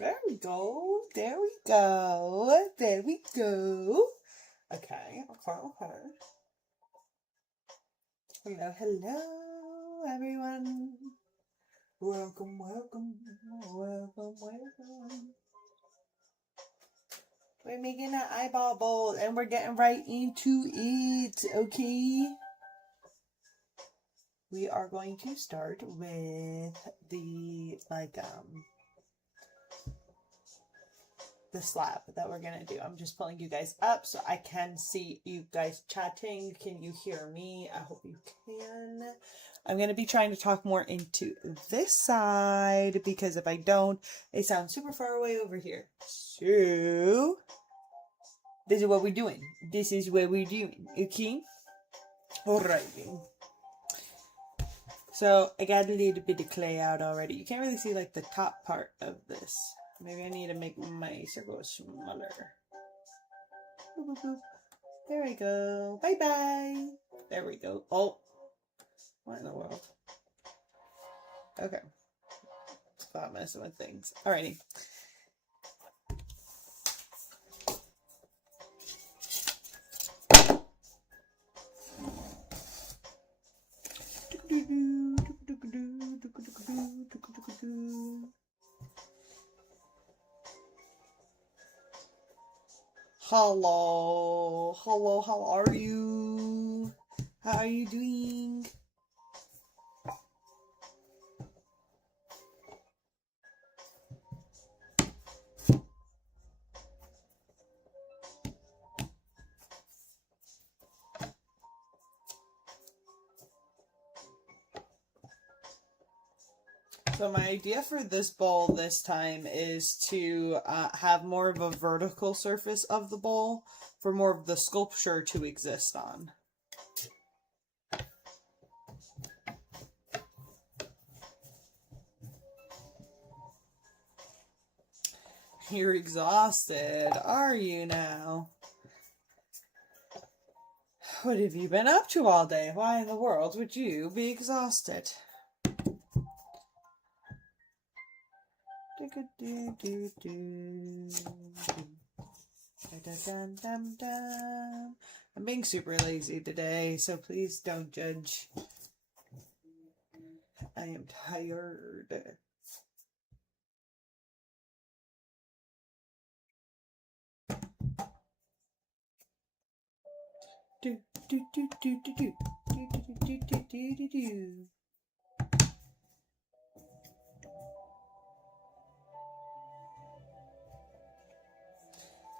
There we go. There we go. There we go. Okay. Okay. Hello, hello, everyone. Welcome, welcome, welcome, welcome. We're making an eyeball bowl and we're getting right into it, okay? We are going to start with the slab that we're gonna do. I'm just pulling you guys up so I can see you guys chatting. Can you hear me? I hope you can. I'm gonna be trying to talk more into this side because if I don't, it sounds super far away over here. So this is what we're doing. This is what we're doing. Okay? Alrighty. So I got a little bit of clay out already. You can't really see like the top part of this. Maybe I need to make my circle smaller. Boop, boop, boop. There we go. Bye bye. There we go. Oh, what in the world? Okay. Stop messing with things. Alrighty. Hello, hello, how are you? How are you doing? So my idea for this bowl this time is to have more of a vertical surface of the bowl for more of the sculpture to exist on. You're exhausted, are you now? What have you been up to all day? Why in the world would you be exhausted? I'm being super lazy today, so please don't judge. I am tired.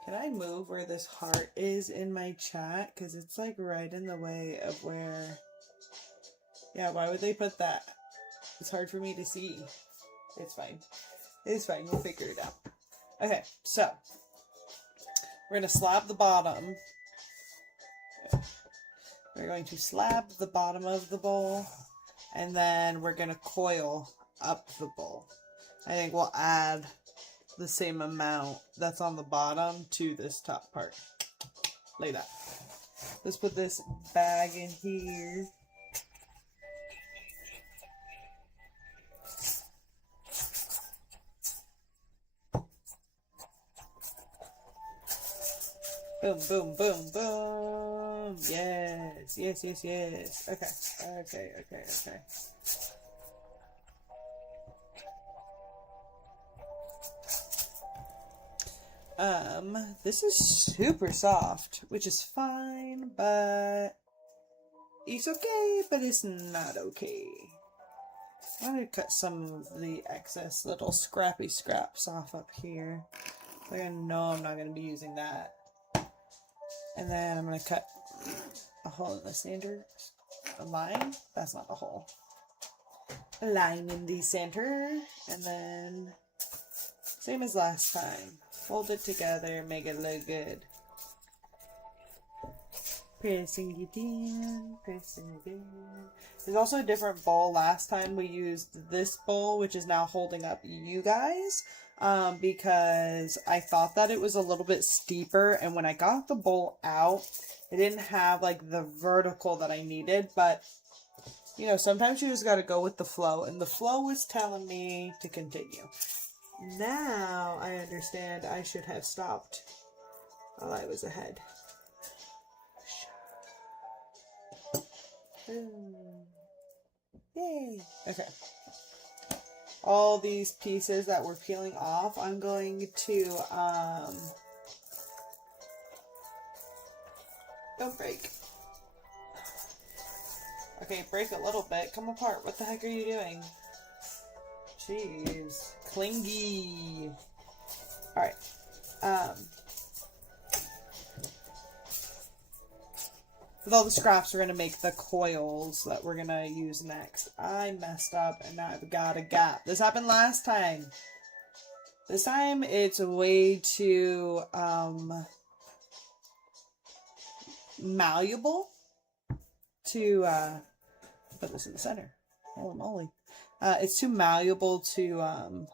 Can I move where this heart is in my chat? Because it's like right in the way of where... Yeah, why would they put that? It's hard for me to see. It's fine. It's fine. We'll figure it out. Okay, so we're going to slab the bottom. We're going to slab the bottom of the bowl. And then we're going to coil up the bowl. I think we'll add the same amount that's on the bottom to this top part. Like that. Let's put this bag in here. Boom, boom, boom, boom. Yes, yes, yes, yes. Okay, okay, okay, okay. This is super soft, which is fine, but it's okay, but it's not okay. I'm gonna cut some of the excess little scrappy scraps off up here. Like I know I'm not gonna be using that. And then I'm gonna cut a hole in the center. A line? That's not a hole. A line in the center, and then same as last time. Fold it together, make it look good. Pressing it in, pressing it in. There's also a different bowl. Last time we used this bowl, which is now holding up you guys, because I thought that it was a little bit steeper, and when I got the bowl out, it didn't have like the vertical that I needed, but you know, sometimes you just gotta go with the flow, and the flow was telling me to continue. Now understand I should have stopped while I was ahead. Yay! Okay. All these pieces that we're peeling off, I'm going to, don't break. Okay, break a little bit. Come apart. What the heck are you doing? Jeez. Clingy. Alright. With all the scraps, we're going to make the coils that we're going to use next. I messed up and now I've got a gap. This happened last time. This time it's way too malleable to put this in the center. Holy moly. It's too malleable to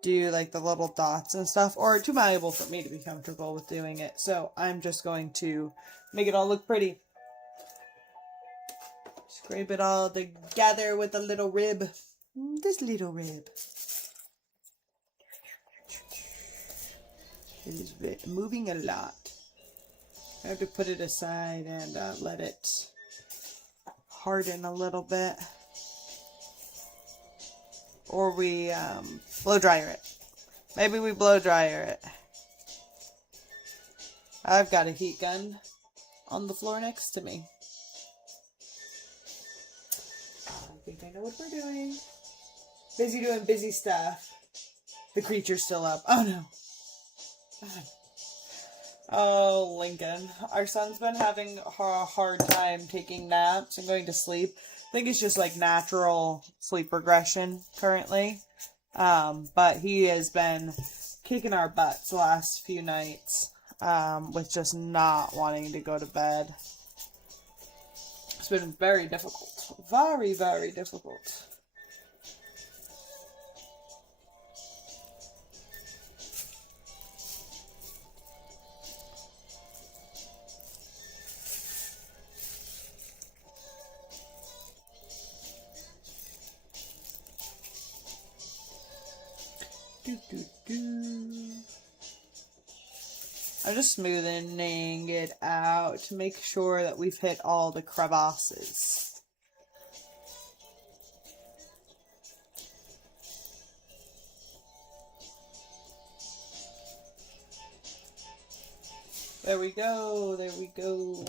do like the little dots and stuff, or too malleable for me to be comfortable with doing it. So I'm just going to make it all look pretty. Scrape it all together with a little rib. This little rib. It is moving a lot. I have to put it aside and let it harden a little bit. Or we blow dryer it. Maybe we blow dryer it. I've got a heat gun on the floor next to me. I think I know what we're doing. Busy doing busy stuff. The creature's still up. Oh no. Oh, Lincoln. Our son's been having a hard time taking naps and going to sleep. I think it's just like natural sleep regression currently. But he has been kicking our butts the last few nights with just not wanting to go to bed. It's been very difficult. Very, very difficult. I'm just smoothing it out to make sure that we've hit all the crevasses. There we go, there we go.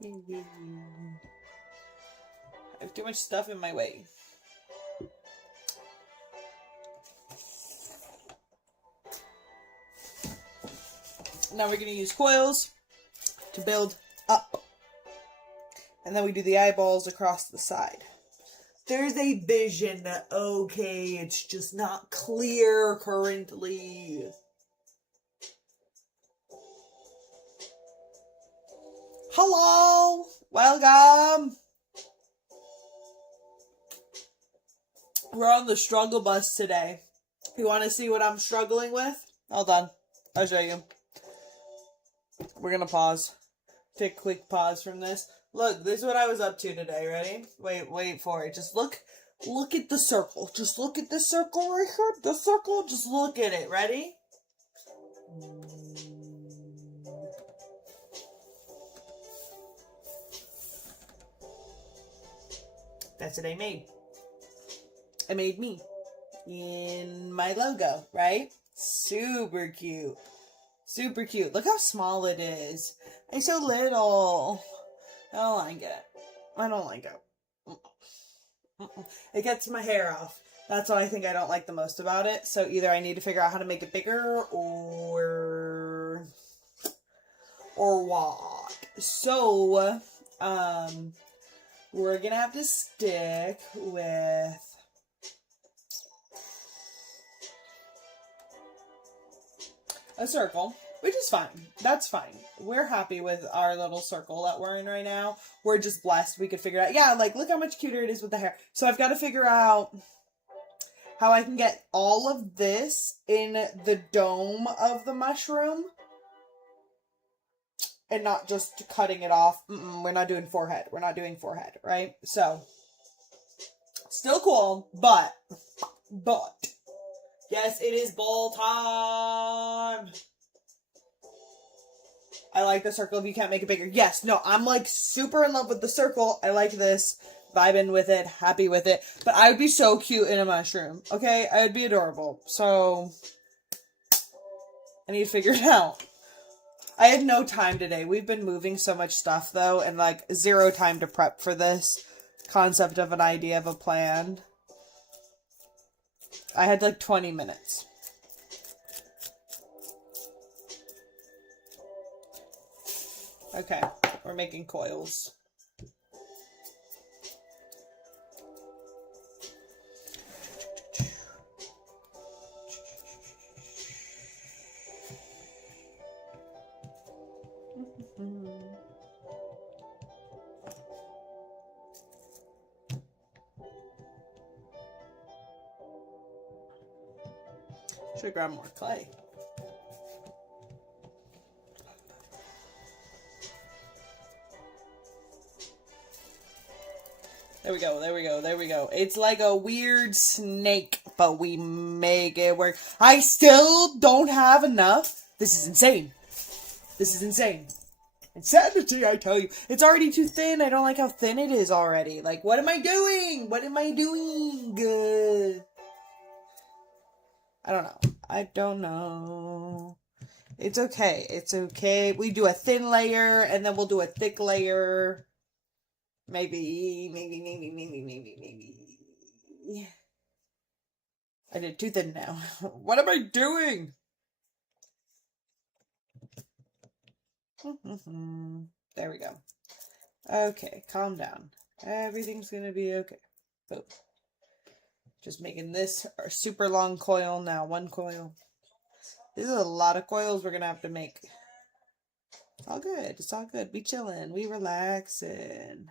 I have too much stuff in my way. Now we're going to use coils to build up. And then we do the eyeballs across the side. There's a vision, okay, it's just not clear currently. Hello, welcome. We're on the struggle bus today. You want to see what I'm struggling with? Hold on, I'll show you. We're gonna pause. Take a quick pause from this. Look, this is what I was up to today. Ready? Wait for it. Just look at the circle. Just look at this circle right here. The circle. Just look at it. Ready? That's what I made. I made me in my logo, right? Super cute. Super cute. Look how small it is. It's so little. I don't like it. I don't like it. It gets my hair off. That's what I think I don't like the most about it. So either I need to figure out how to make it bigger or what. So, we're gonna have to stick with a circle, which is fine. That's fine. We're happy with our little circle that we're in right now. We're just blessed we could figure it out. Yeah, like, look how much cuter it is with the hair. So I've got to figure out how I can get all of this in the dome of the mushroom and not just cutting it off. We're not doing forehead. We're not doing forehead, right? So, still cool, but, yes, it is bowl time. I like the circle if you can't make it bigger. Yes, no, I'm like super in love with the circle. I like this. Vibing with it. Happy with it. But I would be so cute in a mushroom. Okay? I would be adorable. So, I need to figure it out. I had no time today. We've been moving so much stuff, though, and, like, zero time to prep for this concept of an idea of a plan. I had, like, 20 minutes. Okay, we're making coils. Should grab more clay. There we go, there we go, there we go. It's like a weird snake, but we make it work. I still don't have enough. This is insane. This is insane. Insanity, I tell you. It's already too thin. I don't like how thin it is already. Like, what am I doing? What am I doing? I don't know. I don't know. It's okay. It's okay. We do a thin layer, and then we'll do a thick layer. Maybe. I did too thin now. What am I doing? There we go. Okay, calm down. Everything's gonna be okay. Boom. Just making this a super long coil now. One coil. This is a lot of coils we're gonna have to make. It's all good. It's all good. We chilling. We relaxing.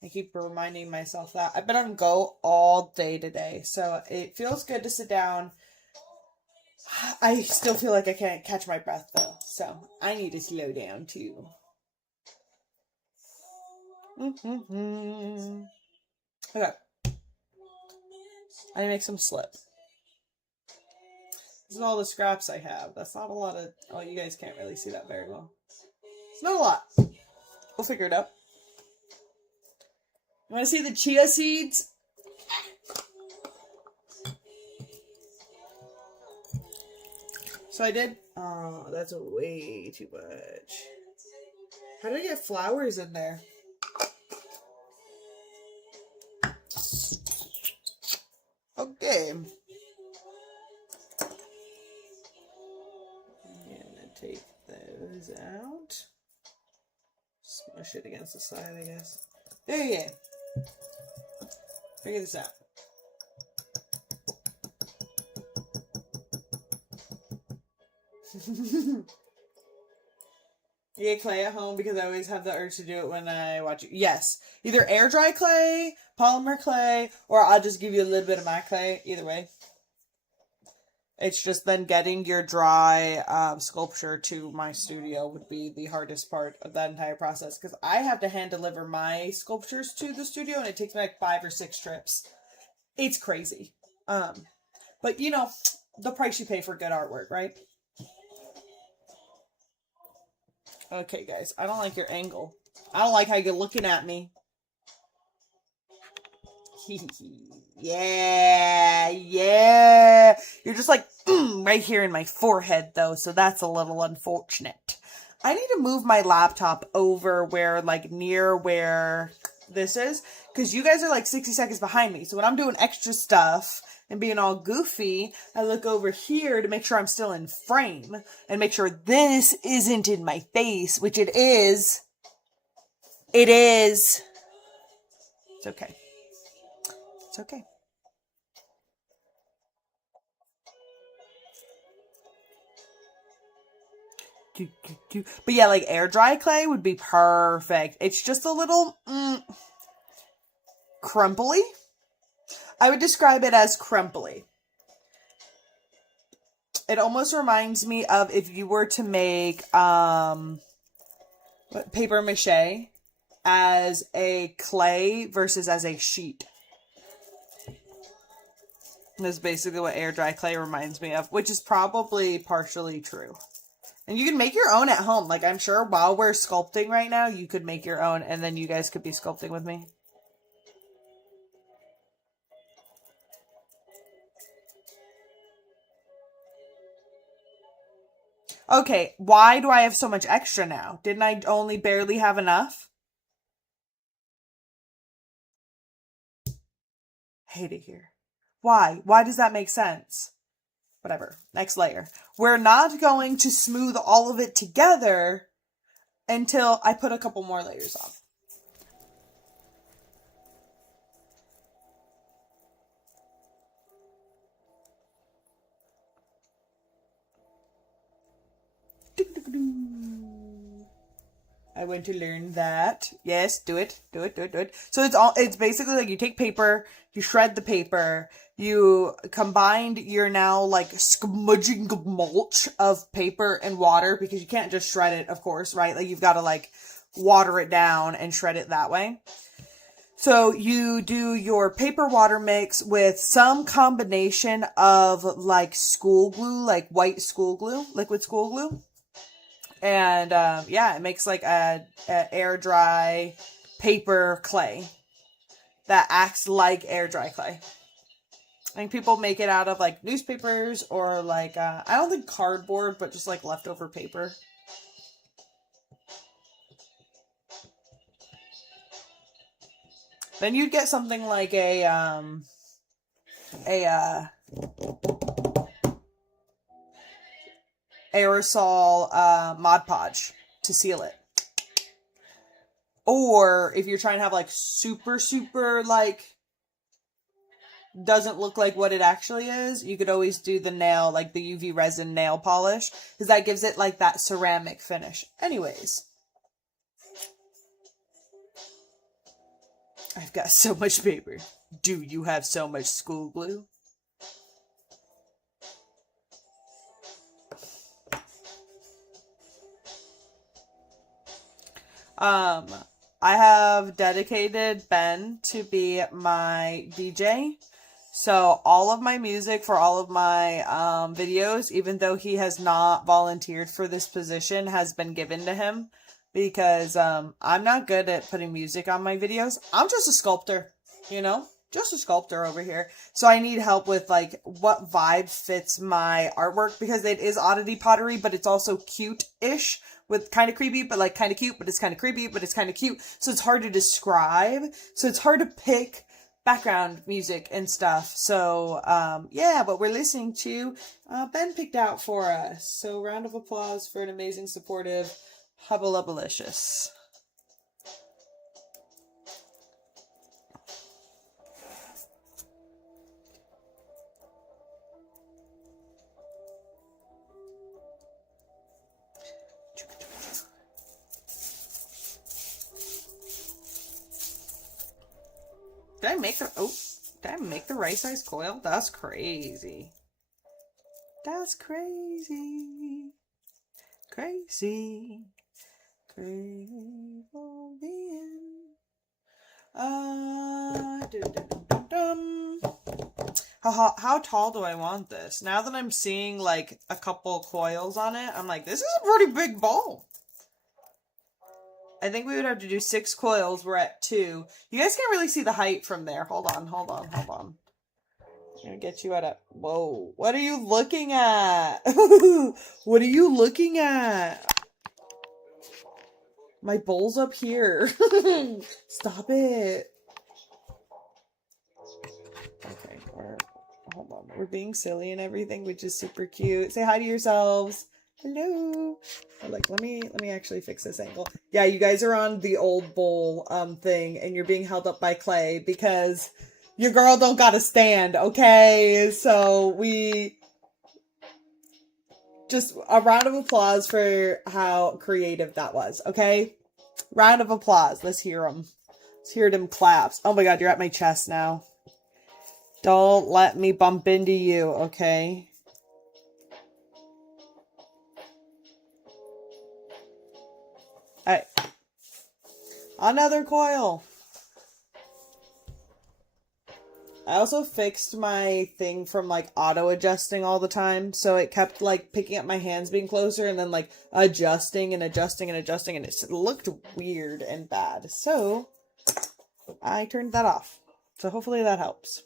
I keep reminding myself that. I've been on go all day today, so it feels good to sit down. I still feel like I can't catch my breath, though, so I need to slow down, too. Okay. I need to make some slip. This is all the scraps I have. That's not a lot of... Oh, you guys can't really see that very well. It's not a lot. We'll figure it out. You want to see the chia seeds? So I did... Oh, that's way too much. How did I get flowers in there? Okay. I'm gonna take those out. Smush it against the side, I guess. There you go. Figure this out. You get clay at home because I always have the urge to do it when I watch you. Yes. Either air dry clay, polymer clay, or I'll just give you a little bit of my clay. Either way. It's just then getting your dry sculpture to my studio would be the hardest part of that entire process. Because I have to hand deliver my sculptures to the studio and it takes me like 5 or 6 trips. It's crazy. But you know, the price you pay for good artwork, right? Okay, guys. I don't like your angle. I don't like how you're looking at me. Yeah. You're just like, right here in my forehead, though, so that's a little unfortunate. I need to move my laptop over where, like, near where this is, because you guys are like 60 seconds behind me. So when I'm doing extra stuff and being all goofy, I look over here to make sure I'm still in frame and make sure this isn't in my face, which it is. It is. It's okay. It's okay. But yeah, like air dry clay would be perfect. It's just a little crumply. I would describe it as crumply. It almost reminds me of if you were to make paper mache as a clay versus as a sheet. That's basically what air dry clay reminds me of, which is probably partially true. And you can make your own at home. Like, I'm sure while we're sculpting right now, you could make your own, and then you guys could be sculpting with me. Okay, why do I have so much extra now? Didn't I only barely have enough? Hate it here. Why? Why does that make sense? Whatever. Next layer. We're not going to smooth all of it together until I put a couple more layers on. I want to learn that. Yes, do it. Do it, do it, do it. So it's basically like you take paper, you shred the paper, you combined your now like smudging mulch of paper and water, because you can't just shred it, of course, right? Like you've got to like water it down and shred it that way. So you do your paper water mix with some combination of like school glue, like white school glue, liquid school glue. And yeah, it makes like a air dry paper clay that acts like air dry clay. I think people make it out of like newspapers or like, I don't think cardboard, but just like leftover paper. Then you'd get something like a aerosol Mod Podge to seal it. Or if you're trying to have like super like doesn't look like what it actually is, you could always do the nail, like the UV resin nail polish, because that gives it like that ceramic finish. Anyways, I've got so much paper. Do you have so much school glue? I have dedicated Ben to be my DJ. So all of my music for all of my videos, even though he has not volunteered for this position, has been given to him. Because I'm not good at putting music on my videos. I'm just a sculptor, you know? Just a sculptor over here. So I need help with like what vibe fits my artwork, because it is oddity pottery, but it's also cute-ish with kind of creepy, but like kind of cute, but it's kind of creepy, but it's kind of cute. So it's hard to describe. So it's hard to pick background music and stuff. So yeah, what we're listening to, Ben picked out for us. So round of applause for an amazing, supportive Hubbalubbalicious. Did I make the right size coil? That's crazy. That's crazy. Crazy. Crazy for being. How tall do I want this? Now that I'm seeing like a couple coils on it, I'm like, this is a pretty big bowl. I think we would have to do 6 coils. We're at 2. You guys can't really see the height from there. Hold on. I'm gonna get you at a... Whoa. What are you looking at? What are you looking at? My bowl's up here. Stop it. Okay, hold on. We're being silly and everything, which is super cute. Say hi to yourselves. Hello. Oh, like, let me actually fix this angle. Yeah, you guys are on the old bowl thing, and you're being held up by clay because your girl don't got a stand, okay? So we just a round of applause for how creative that was, okay? Round of applause. Let's hear them. Let's hear them claps. Oh my god, you're at my chest now. Don't let me bump into you, okay? Alright. Another coil. I also fixed my thing from like auto adjusting all the time, so it kept like picking up my hands being closer and then like adjusting and adjusting and adjusting, and it looked weird and bad. So I turned that off. So hopefully that helps.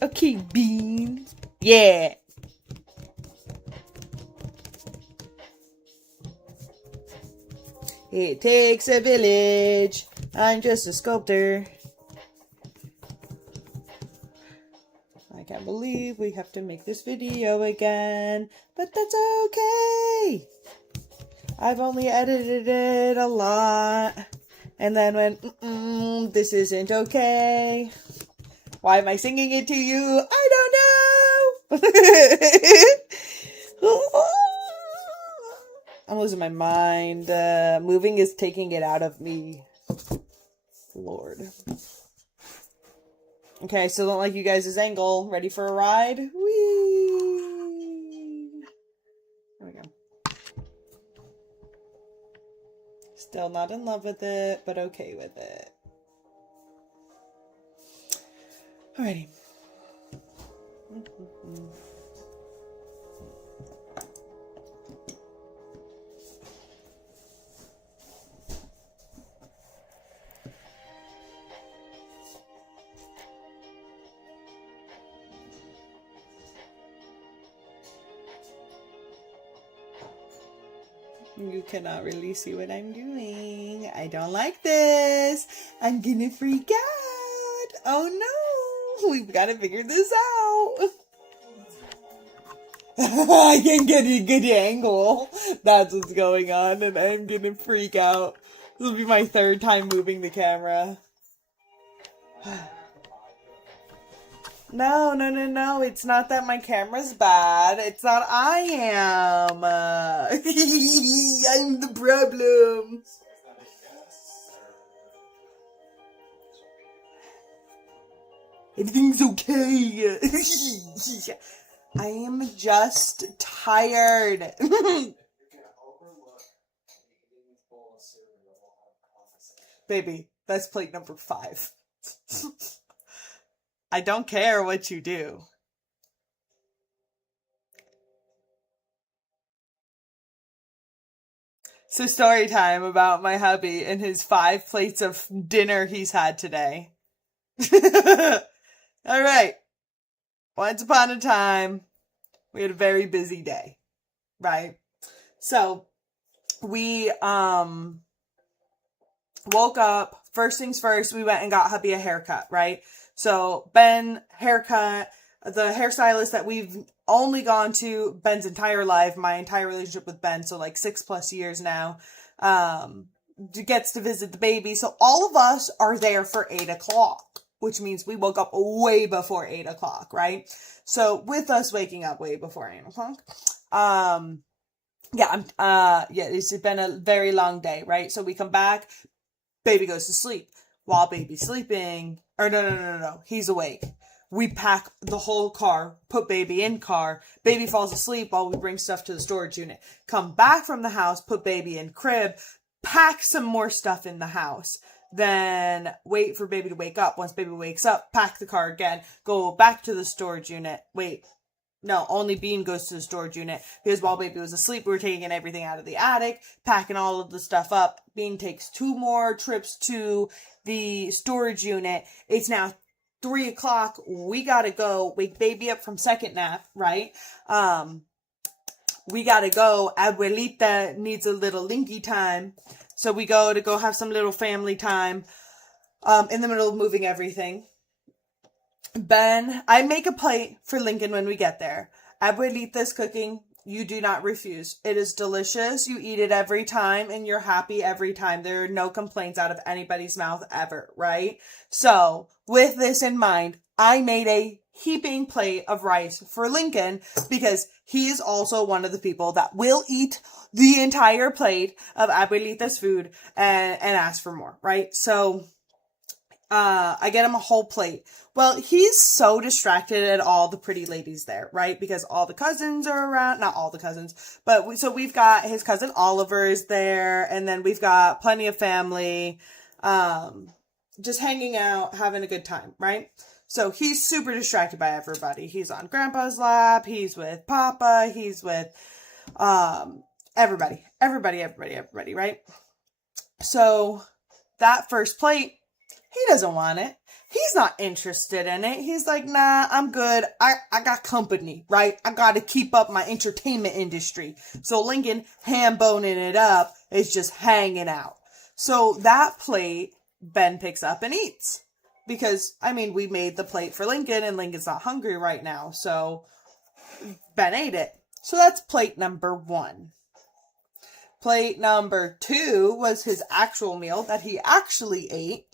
Okay, Bean. Yeah. It takes a village. I'm just a sculptor. I can't believe we have to make this video again, but that's okay. I've only edited it a lot and then went, this isn't okay. Why am I singing it to you? I don't know. I'm losing my mind. Moving is taking it out of me. Lord. Okay, still don't like you guys' angle. Ready for a ride? Whee! There we go. Still not in love with it, but okay with it. Alrighty. You cannot really see what I'm doing. I don't like this. I'm gonna freak out. Oh no. We've got to figure this out. I can get a good angle. That's what's going on, and I'm gonna freak out. This will be my third time moving the camera. No. It's not that my camera's bad. It's that I am. I'm the problem. Everything's okay. I am just tired. Baby, that's plate number 5. I don't care what you do. So story time about my hubby and his 5 plates of dinner he's had today. All right. Once upon a time, we had a very busy day, right? So we woke up. First things first, we went and got hubby a haircut, right? So Ben haircut, the hairstylist that we've only gone to Ben's entire life, my entire relationship with Ben, so like 6+ years now, gets to visit the baby. So all of us are there for 8 o'clock, which means we woke up way before 8 o'clock, right? So with us waking up way before 8 o'clock, it's been a very long day, right? So we come back, baby goes to sleep. While baby's sleeping, or no, he's awake. We pack the whole car, put baby in car. Baby falls asleep while we bring stuff to the storage unit. Come back from the house, put baby in crib, pack some more stuff in the house. Then wait for baby to wake up. Once baby wakes up, pack the car again, go back to the storage unit. No, only Bean goes to the storage unit because while baby was asleep, we were taking everything out of the attic, packing all of the stuff up. Bean takes 2 more trips to the storage unit. It's now 3 o'clock, we gotta go wake baby up from second nap, right? We gotta go. Abuelita needs a little linky time. So we go have some little family time, in the middle of moving everything. I make a plate for Lincoln when we get there. Abuelita's cooking. You do not refuse. It is delicious. You eat it every time and you're happy every time. There are no complaints out of anybody's mouth ever, right? So, with this in mind, I made a heaping plate of rice for Lincoln because he is also one of the people that will eat the entire plate of Abuelita's food and ask for more, right? So, I get him a whole plate. Well, he's so distracted at all the pretty ladies there, right? Because all the cousins are around. Not all the cousins, but we've got his cousin Oliver is there, and then we've got plenty of family, just hanging out, having a good time, right? So he's super distracted by everybody. He's on Grandpa's lap. He's with Papa. He's with, everybody, right? So that first plate, he doesn't want it. He's not interested in it. He's like, nah, I'm good. I got company, right? I got to keep up my entertainment industry. So Lincoln, ham boning it up, is just hanging out. So that plate, Ben picks up and eats. Because, I mean, we made the plate for Lincoln and Lincoln's not hungry right now. So Ben ate it. So that's plate number 1. Plate number 2 was his actual meal that he actually ate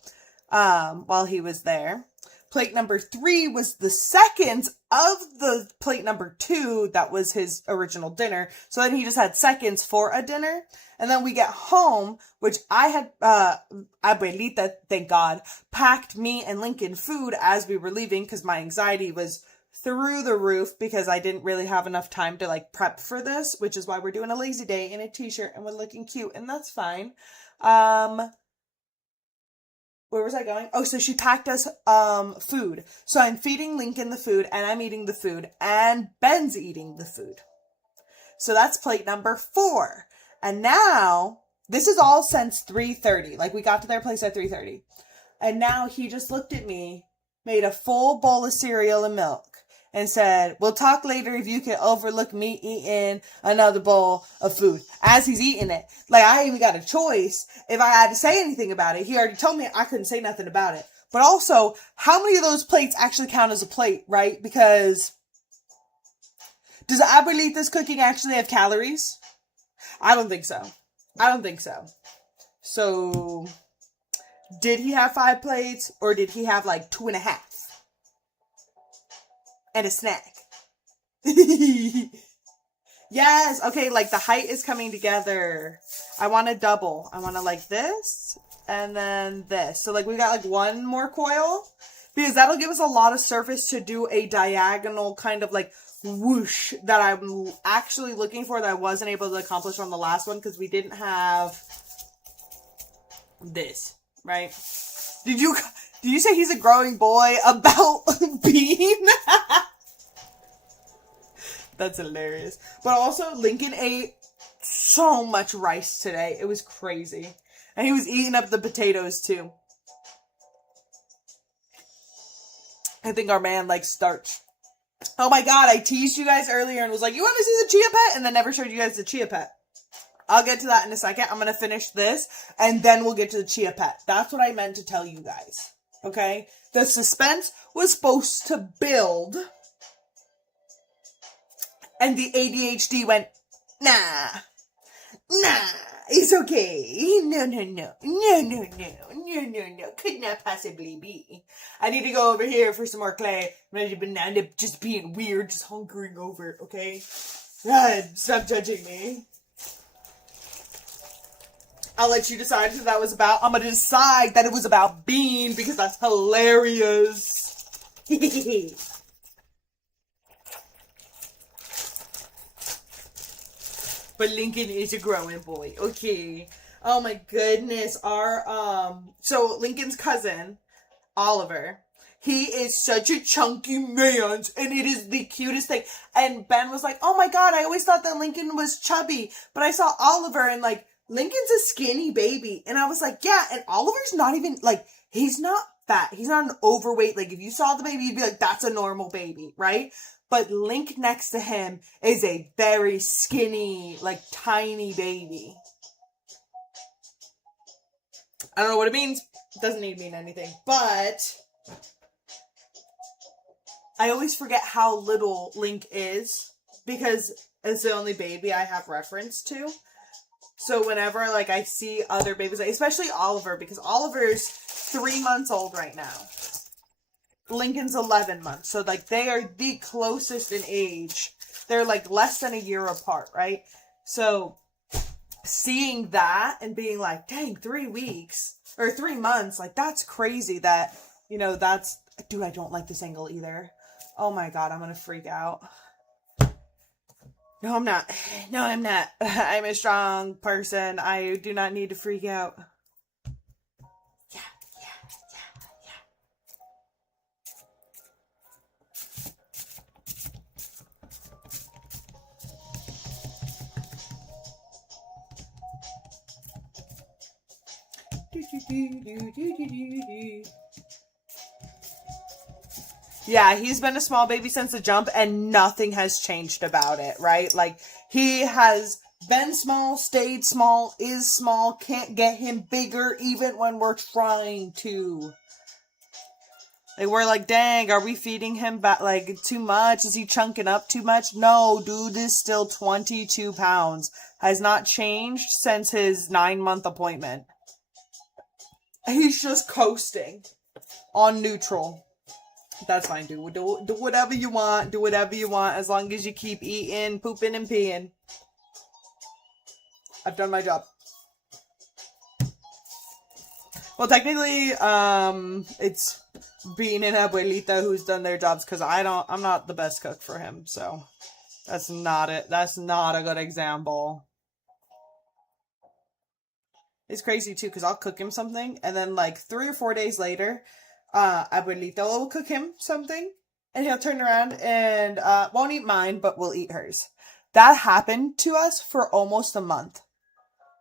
while he was there. Plate number 3 was the seconds of the plate number 2 that was his original dinner. So then he just had seconds for a dinner. And then we get home, which I had, Abuelita, thank God, packed me and Lincoln food as we were leaving because my anxiety was through the roof because I didn't really have enough time to like prep for this, which is why we're doing a lazy day in a t-shirt and we're looking cute, and that's fine. Where was I going? Oh, so she packed us food. So I'm feeding Lincoln the food and I'm eating the food and Ben's eating the food. So that's plate number 4. And now, this is all since 3:30. Like, we got to their place at 3:30. And now he just looked at me, made a full bowl of cereal and milk, and said, we'll talk later if you can overlook me eating another bowl of food. As he's eating it. Like, I ain't even got a choice if I had to say anything about it. He already told me I couldn't say nothing about it. But also, how many of those plates actually count as a plate, right? Because, does Abuelita's cooking actually have calories? I don't think so. So, did he have 5 plates, or did he have like 2.5? And a snack. Yes, okay, like the height is coming together. I want to double. I want to like this, and then this. So like we got like 1 more coil, because that'll give us a lot of surface to do a diagonal kind of like whoosh that I'm actually looking for that I wasn't able to accomplish on the last one because we didn't have this, right? Did you say he's a growing boy about bean? That's hilarious. But also, Lincoln ate so much rice today. It was crazy. And he was eating up the potatoes too. I think our man likes starch. Oh my god, I teased you guys earlier and was like, you want to see the chia pet? And then never showed you guys the chia pet. I'll get to that in a second. I'm going to finish this and then we'll get to the chia pet. That's what I meant to tell you guys. Okay? The suspense was supposed to build. And the ADHD went, nah, it's okay. No, could not possibly be. I need to go over here for some more clay. I'm ready to end up just being weird, just hunkering over, okay? God, stop judging me. I'll let you decide who that was about. I'm gonna decide that it was about Bean because that's hilarious. But Lincoln is a growing boy. Okay. Oh my goodness. So Lincoln's cousin, Oliver, he is such a chunky man, and it is the cutest thing. And Ben was like, oh my god, I always thought that Lincoln was chubby, but I saw Oliver and like, Lincoln's a skinny baby. And I was like, yeah, and Oliver's not even, like, he's not fat. He's not an overweight. Like, if you saw the baby, you'd be like, that's a normal baby, right? But Link next to him is a very skinny, like, tiny baby. I don't know what it means. It doesn't need to mean anything. But I always forget how little Link is because it's the only baby I have reference to. So whenever, like, I see other babies, like, especially Oliver, because Oliver's 3 months old right now. Lincoln's 11 months. So, like, they are the closest in age. They're, like, less than a year apart, right? So, seeing that and being like, dang, 3 weeks or 3 months, like, that's crazy that, you know, that's, dude, I don't like this angle either. Oh my God, I'm going to freak out. No, I'm not. No, I'm not. I'm a strong person. I do not need to freak out. Yeah. Yeah, he's been a small baby since the jump and nothing has changed about it, right? Like, he has been small, stayed small, is small, can't get him bigger even when we're trying to. Like, we're like, dang, are we feeding him back, like, too much? Is he chunking up too much? No, dude is still 22 pounds. Has not changed since his 9-month appointment. He's just coasting on neutral. That's fine, dude. Do whatever you want. Do whatever you want as long as you keep eating, pooping, and peeing. I've done my job. Well, technically, it's being an abuelita who's done their jobs because I'm not the best cook for him, so that's not it. That's not a good example. It's crazy too because I'll cook him something and then like 3 or 4 days later, abuelita will cook him something and he'll turn around and won't eat mine but will eat hers. That happened to us for almost a month.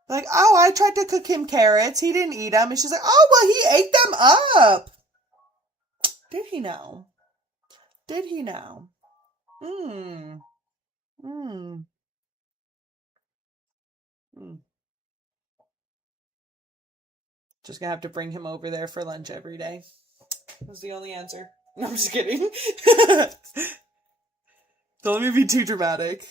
Like, oh, I tried to cook him carrots. He didn't eat them. And she's like, oh, well, he ate them up. Did he now? Did he now? Just gonna have to bring him over there for lunch every day. Was the only answer. No, I'm just kidding. Don't let me be too dramatic.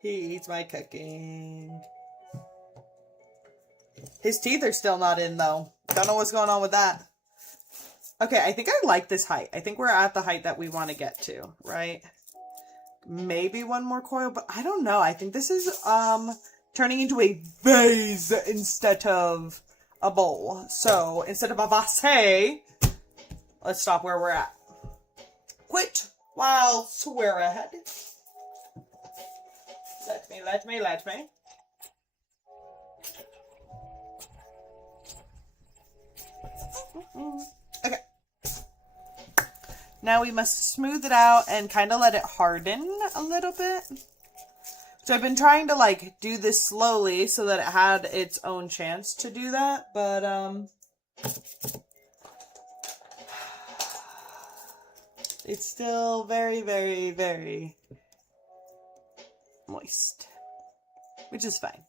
He eats my cooking. His teeth are still not in, though. Don't know what's going on with that. Okay, I think I like this height. I think we're at the height that we want to get to, right? Maybe one more coil, but I don't know. I think this is turning into a vase instead of a bowl. So, instead of a vase, let's stop where we're at. Quit whilst we're ahead. Let me. Okay. Now we must smooth it out and kind of let it harden a little bit. So I've been trying to like do this slowly so that it had its own chance to do that, but it's still very, very, very moist, which is fine.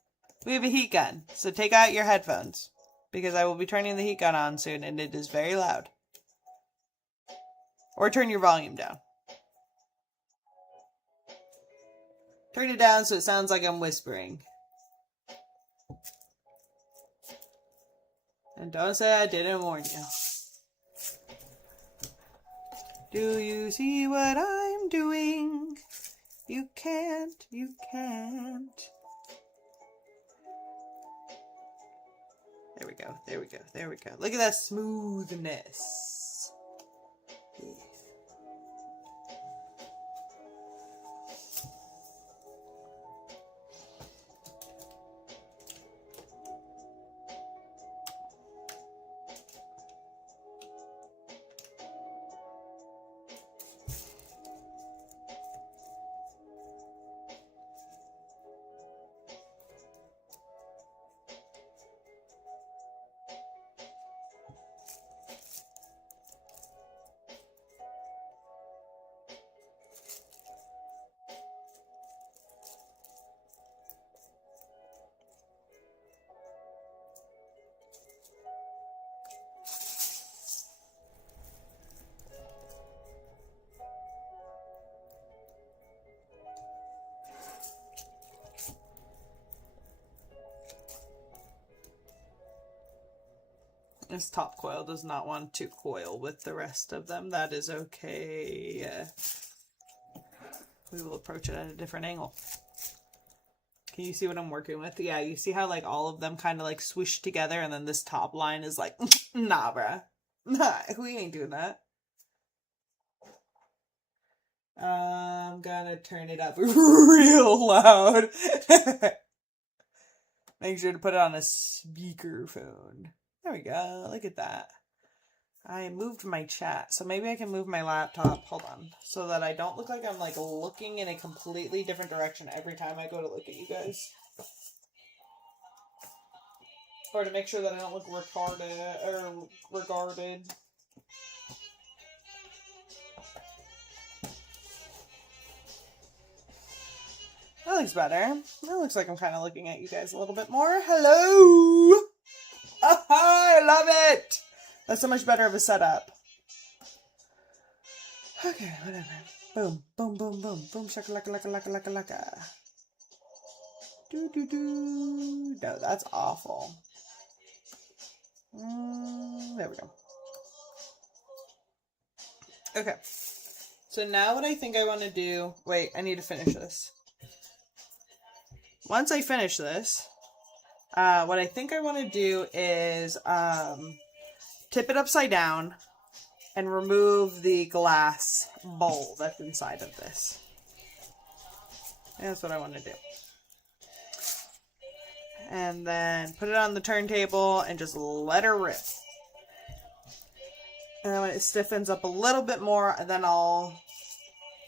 We have a heat gun, so take out your headphones because I will be turning the heat gun on soon and it is very loud. Or turn your volume down. Turn it down so it sounds like I'm whispering. And don't say I didn't warn you. Do you see what I'm doing? You can't, you can't. There we go, there we go, there we go. Look at that smoothness. Yeah. This top coil does not want to coil with the rest of them. That is okay. We will approach it at a different angle. Can you see what I'm working with? Yeah, you see how like all of them kind of like swoosh together and then this top line is like, nah, bruh. Nah, we ain't doing that. I'm gonna turn it up real loud. Make sure to put it on a speakerphone. There we go. Look at that. I moved my chat, so maybe I can move my laptop. Hold on. So that I don't look like I'm like looking in a completely different direction every time I go to look at you guys. Or to make sure that I don't look retarded or regarded. That looks better. That looks like I'm kind of looking at you guys a little bit more. Hello! Oh, I love it! That's so much better of a setup. Okay, whatever. Boom, boom, boom, boom, boom, shaka laka laka laka laka laka. Do do do. No, that's awful. There we go. Okay. So now what I think I want to do... Wait, I need to finish this. Once I finish this, what I think I want to do is tip it upside down and remove the glass bowl that's inside of this. And that's what I want to do. And then put it on the turntable and just let her rip. And then when it stiffens up a little bit more, then I'll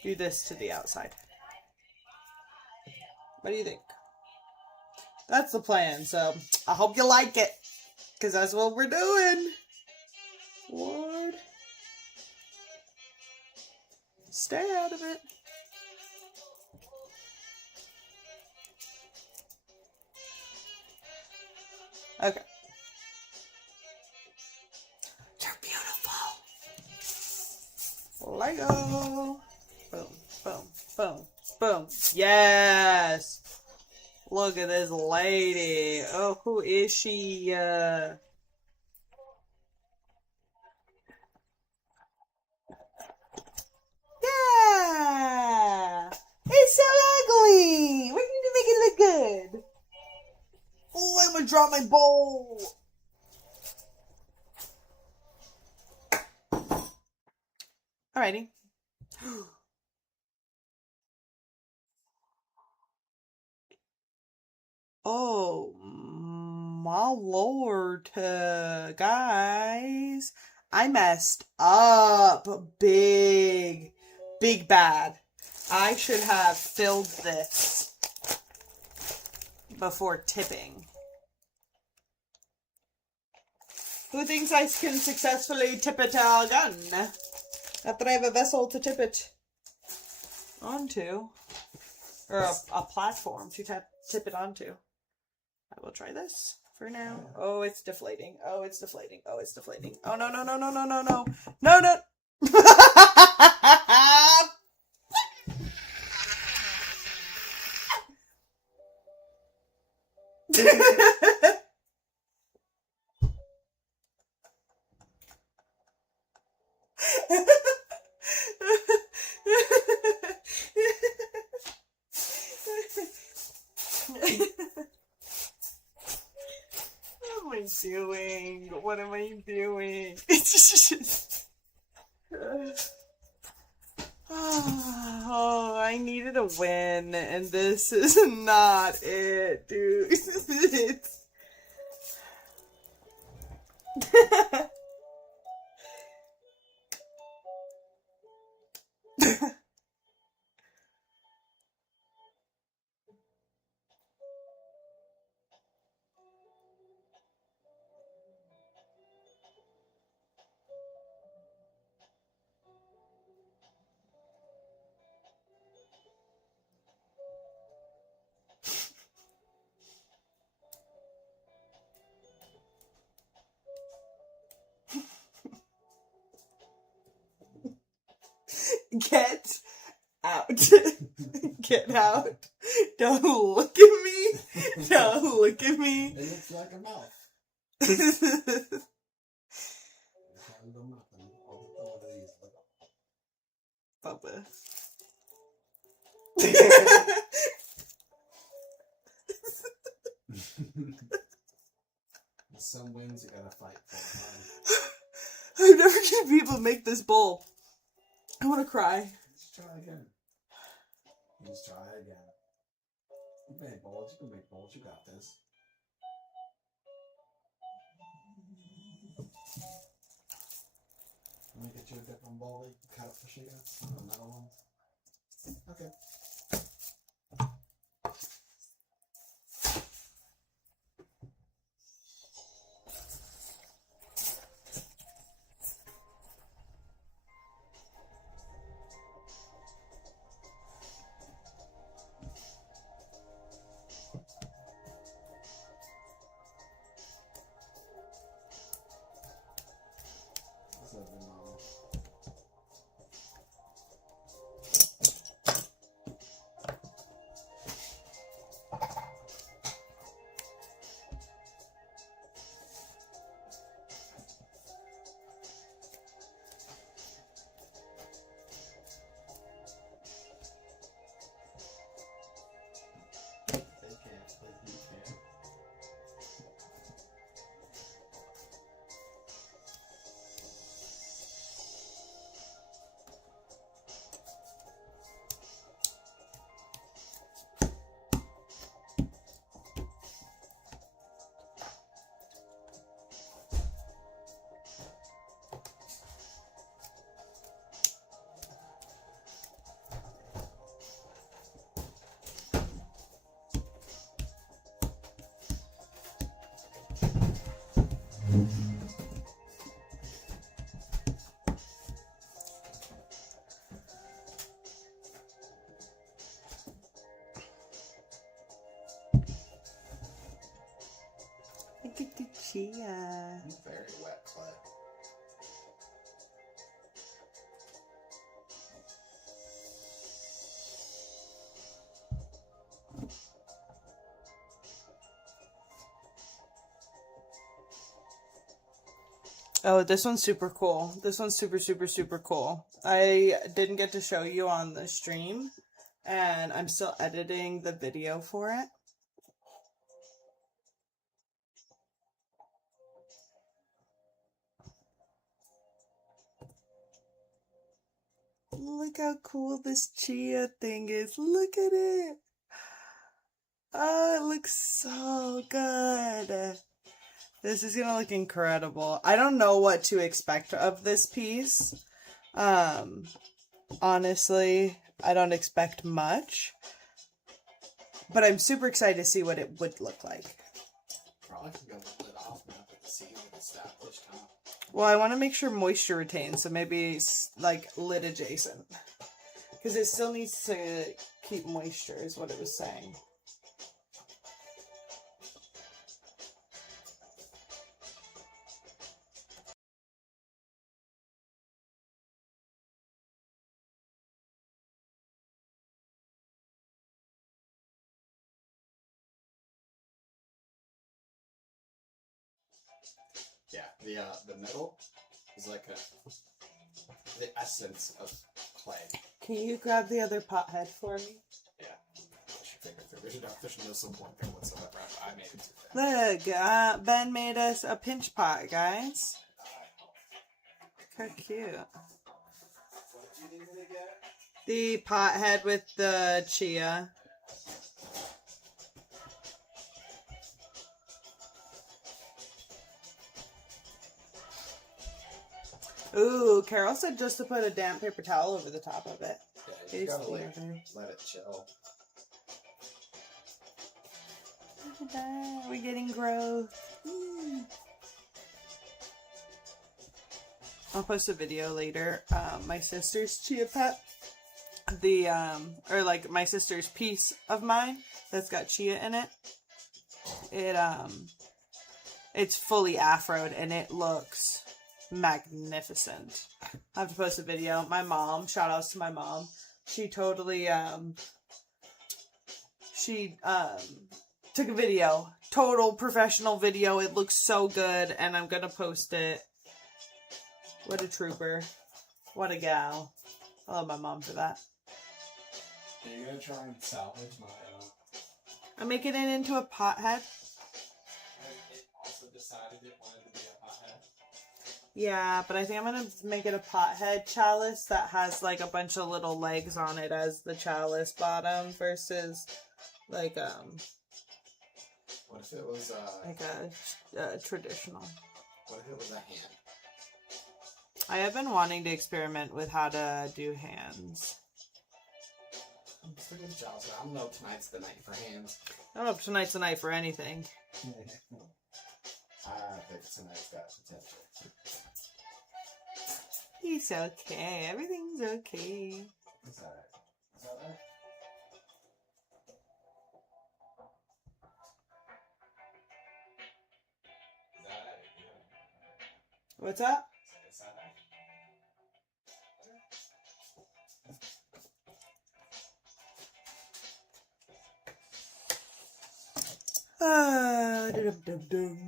do this to the outside. What do you think? That's the plan, so I hope you like it, because that's what we're doing. Lord. Stay out of it. Okay. You're beautiful. Lego. Boom, boom, boom, boom. Yes. Look at this lady. Oh, who is she? Yeah. It's so ugly. We need to make it look good. Oh, I'm gonna drop my bowl. Alrighty. Oh, my lord, guys. I messed up big, big bad. I should have filled this before tipping. Who thinks I can successfully tip it again? Not that I have a vessel to tip it onto. Or a platform to tip it onto. I will try this for now. Oh, it's deflating. Oh, it's deflating. Oh, it's deflating. Oh, no, no, no, no, no, no, no. No, no. Doing? What am I doing? Oh, I needed a win, and this is not it, dude. It's... Get out. Get out. Don't look at me. Don't look at me. It looks like a mouth. up with. Some wins you gotta fight for. I've never seen people make this bowl. I want to cry. Let's try again. Let's try again. You made bowls. You can make bowls. You got this. Let me get you a different bowl that you can cut up for Shia. Another one. Okay. Look at the chia. Very wet clay. Oh, this one's super cool. This one's super, super, super cool. I didn't get to show you on the stream, and I'm still editing the video for it. Look how cool this chia thing is. Look at it. Oh, it looks so good. This is gonna look incredible. I don't know what to expect of this piece. Honestly, I don't expect much. But I'm super excited to see what it would look like. Probably can go the lid off now that the season is established, huh? Well, I want to make sure moisture retains, so maybe it's like lid adjacent. Because it still needs to keep moisture, is what it was saying. Yeah, the middle is like the essence of clay. Can you grab the other pot head for me? Yeah. There's no support there whatsoever. I made it too fast. Look, Ben made us a pinch pot, guys. How cute. What did you need me to get? The pot head with the chia. Ooh, Carol said just to put a damp paper towel over the top of it. Yeah, you gotta let it chill. Look at that. We're getting growth. I'll post a video later. My sister's chia pet. Or like my sister's piece of mine that's got chia in it. It's fully afroed and it looks magnificent. I have to post a video. My mom, shout outs to my mom. She totally, took a video. Total professional video. It looks so good and I'm gonna post it. What a trooper. What a gal. I love my mom for that. Are you gonna try and salvage my I'm making it into a pothead. It also decided it wanted to be a hothead. Yeah, but I think I'm gonna make it a pothead chalice that has like a bunch of little legs on it as the chalice bottom versus like What if it was like a traditional. what if it was a hand? I have been wanting to experiment with how to do hands. I'm freaking jealous. I don't know if tonight's the night for hands. I don't know if tonight's the night for anything. I think tonight's got potential. It's okay. Everything's okay. It's alright. Is that right? Is that right? Yeah. What's up? Is that right? Dum-dum-dum.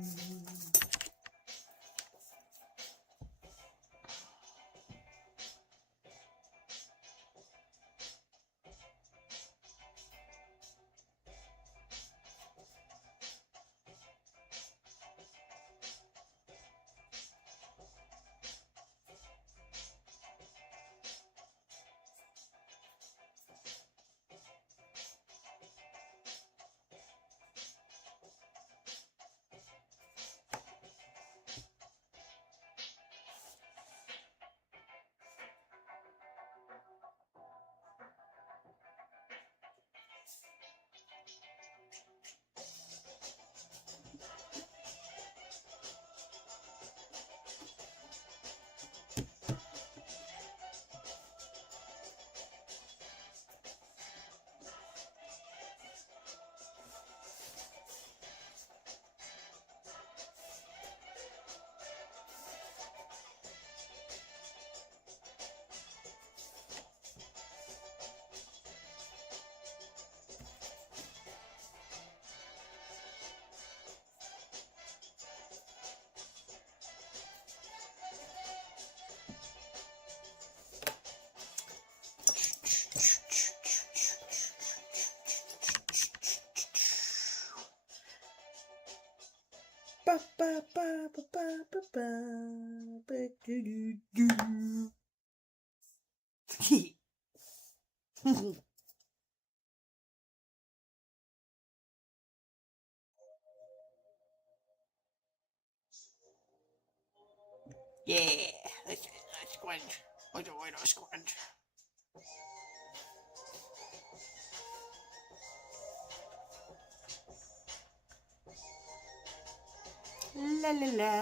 Ba ba ba ba ba ba ba ba do do do. Yeah, let's squinch. Wait a squinch. La la la.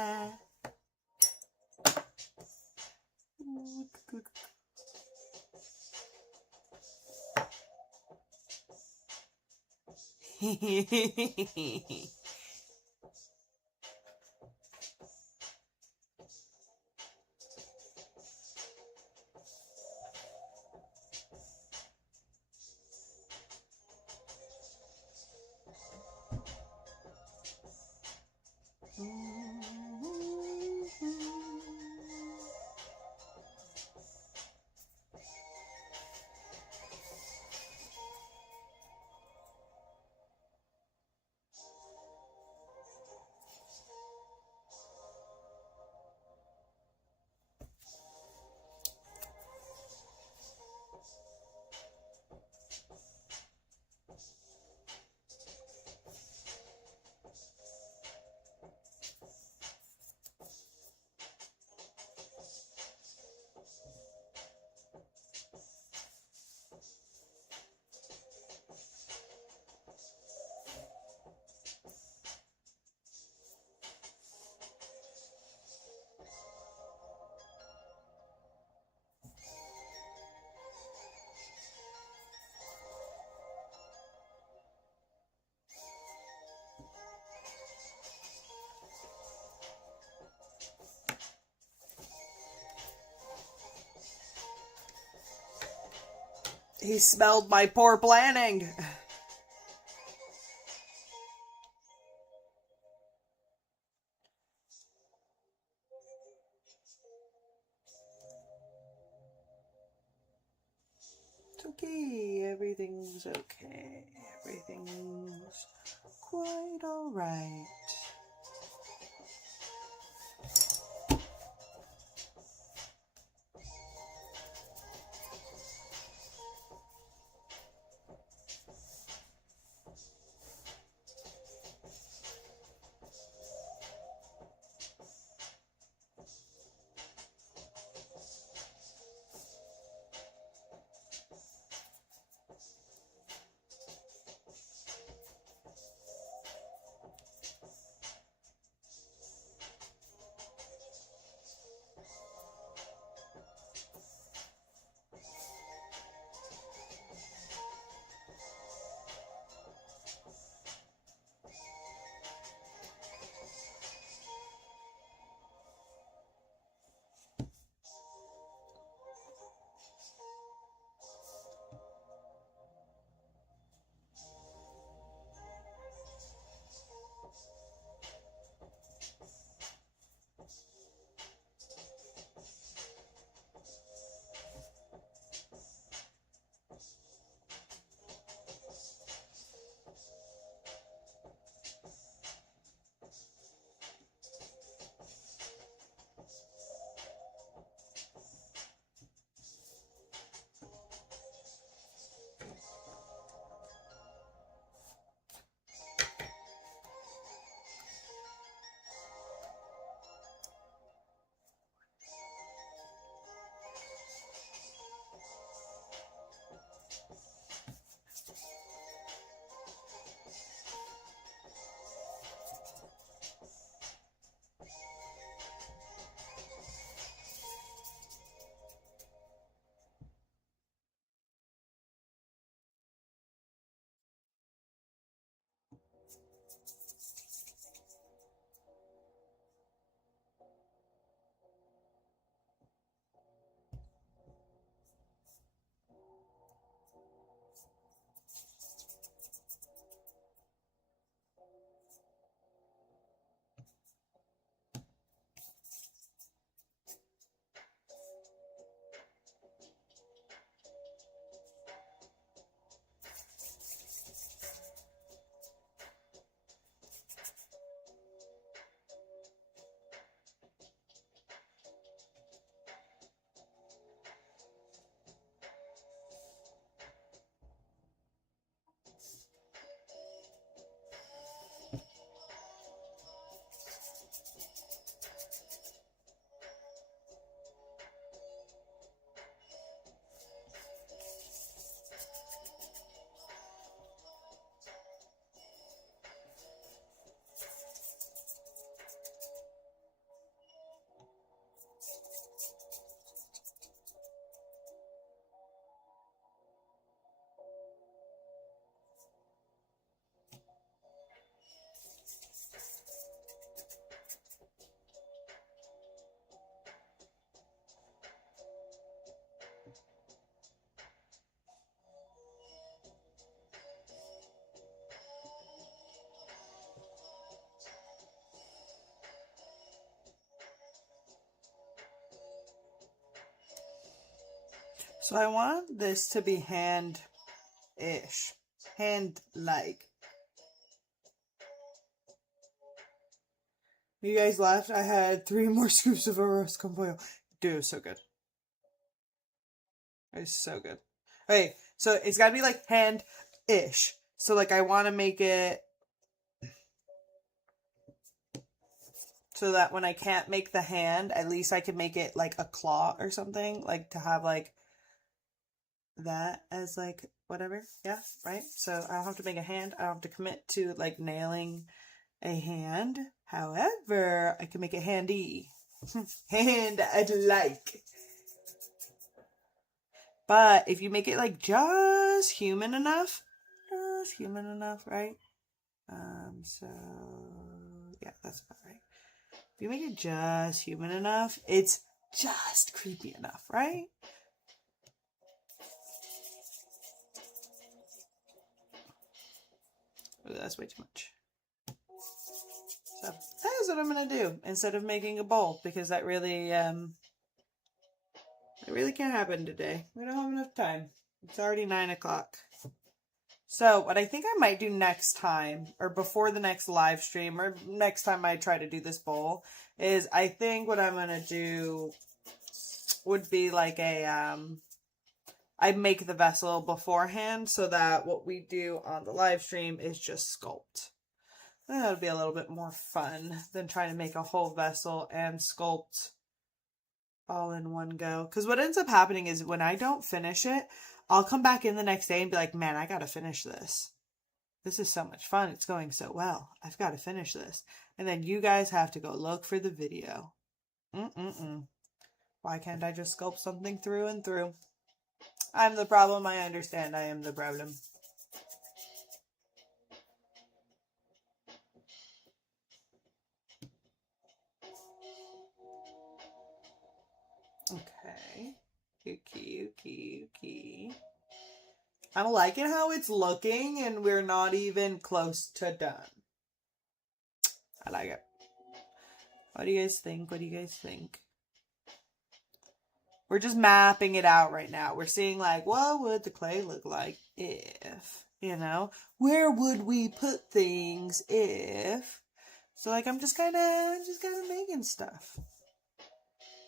He smelled my poor planning. It's okay. Everything's okay. Everything's quite alright. So I want this to be hand-ish. Hand-like. You guys left. I had 3 more scoops of arroz con pollo. Dude, it was so good. It was so good. Okay, so it's gotta be like hand-ish. So like I want to make it so that when I can't make the hand, at least I can make it like a claw or something. Like to have like that as like whatever. Yeah, right? So I don't have to make a hand. I don't have to commit to like nailing a hand. However, I can make it handy. Hand I'd like. But if you make it like just human enough, right? So yeah, that's about right. If you make it just human enough, it's just creepy enough, right? Oh, that's way too much. So that's what I'm gonna do instead of making a bowl, because that really it really can't happen today. We don't have enough time. It's already 9 o'clock. So what I think I might do next time, or before the next live stream, or next time I try to do this bowl, is I think what I'm going to do would be like I make the vessel beforehand so that what we do on the live stream is just sculpt. I think that would be a little bit more fun than trying to make a whole vessel and sculpt all in one go. Because what ends up happening is when I don't finish it, I'll come back in the next day and be like, man, I gotta finish this. This is so much fun. It's going so well. I've got to finish this. And then you guys have to go look for the video. Why can't I just sculpt something through and through? I'm the problem. I understand I am the problem. Okay. Yuki. I'm liking how it's looking and we're not even close to done. I like it. What do you guys think? What do you guys think? We're just mapping it out right now. We're seeing like, what would the clay look like if, you know? Where would we put things if? So like I'm just kind of making stuff.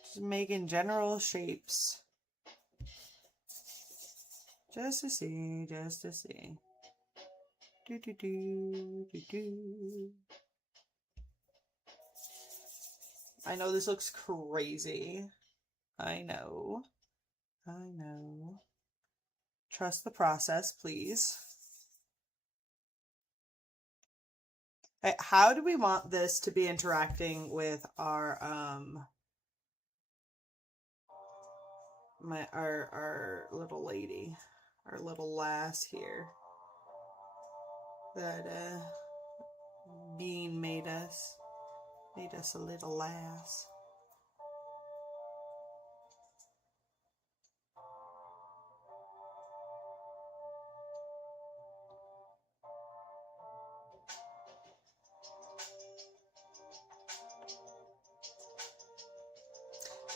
Just making general shapes. Just to see. I know this looks crazy. I know. Trust the process, please. Hey, how do we want this to be interacting with our our little lady, our little lass here that Bean made us a little lass.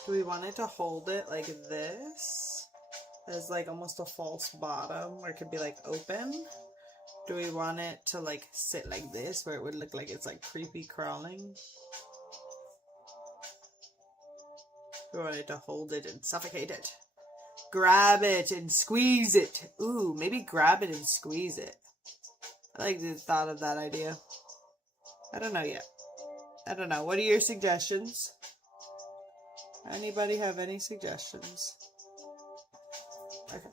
Do we want it to hold it like this as like almost a false bottom where it could be like open? Do we want it to like sit like this where it would look like it's like creepy crawling? We want it to hold it and suffocate it. Grab it and squeeze it. Ooh, maybe grab it and squeeze it. I like the thought of that idea. I don't know yet. I don't know. What are your suggestions? Anybody have any suggestions? Okay.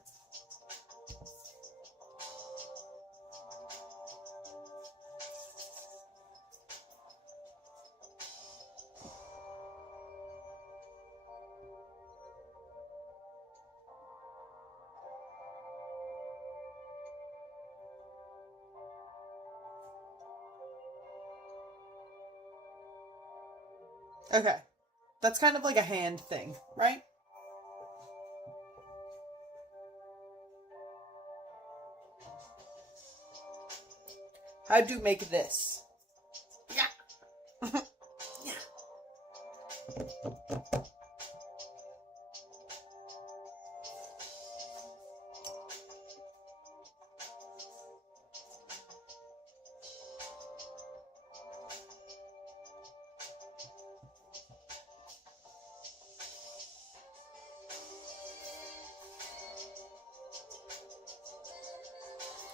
Okay. That's kind of like a hand thing, right? How'd you make this? Yeah. Yeah.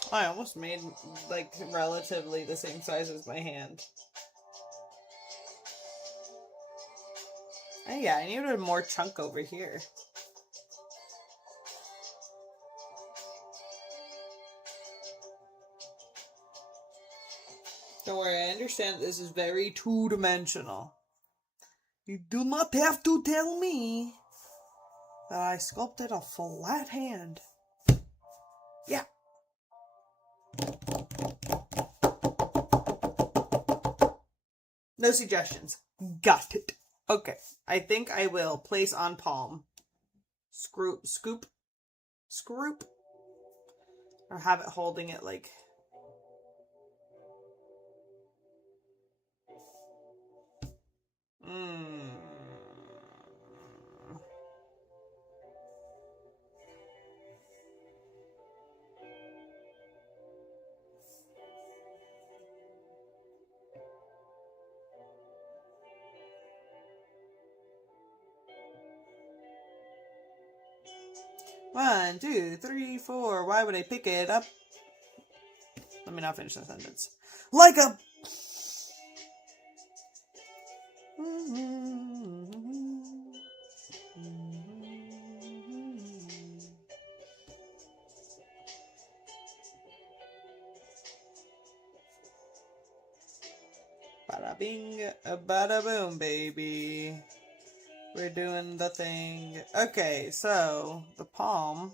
I almost made like relatively the same size as my hand. Oh yeah, I needed more chunk over here. Don't worry, I understand this is very two-dimensional. You do not have to tell me that I sculpted a flat hand. Yeah. No suggestions. Got it. Okay. I think I will place on palm. Scoop. Or have it holding it like... 1, 2, 3, 4. Why would I pick it up? Let me not finish the sentence. Like a... Bada bing, bada boom, baby. We're doing the thing. Okay, so the palm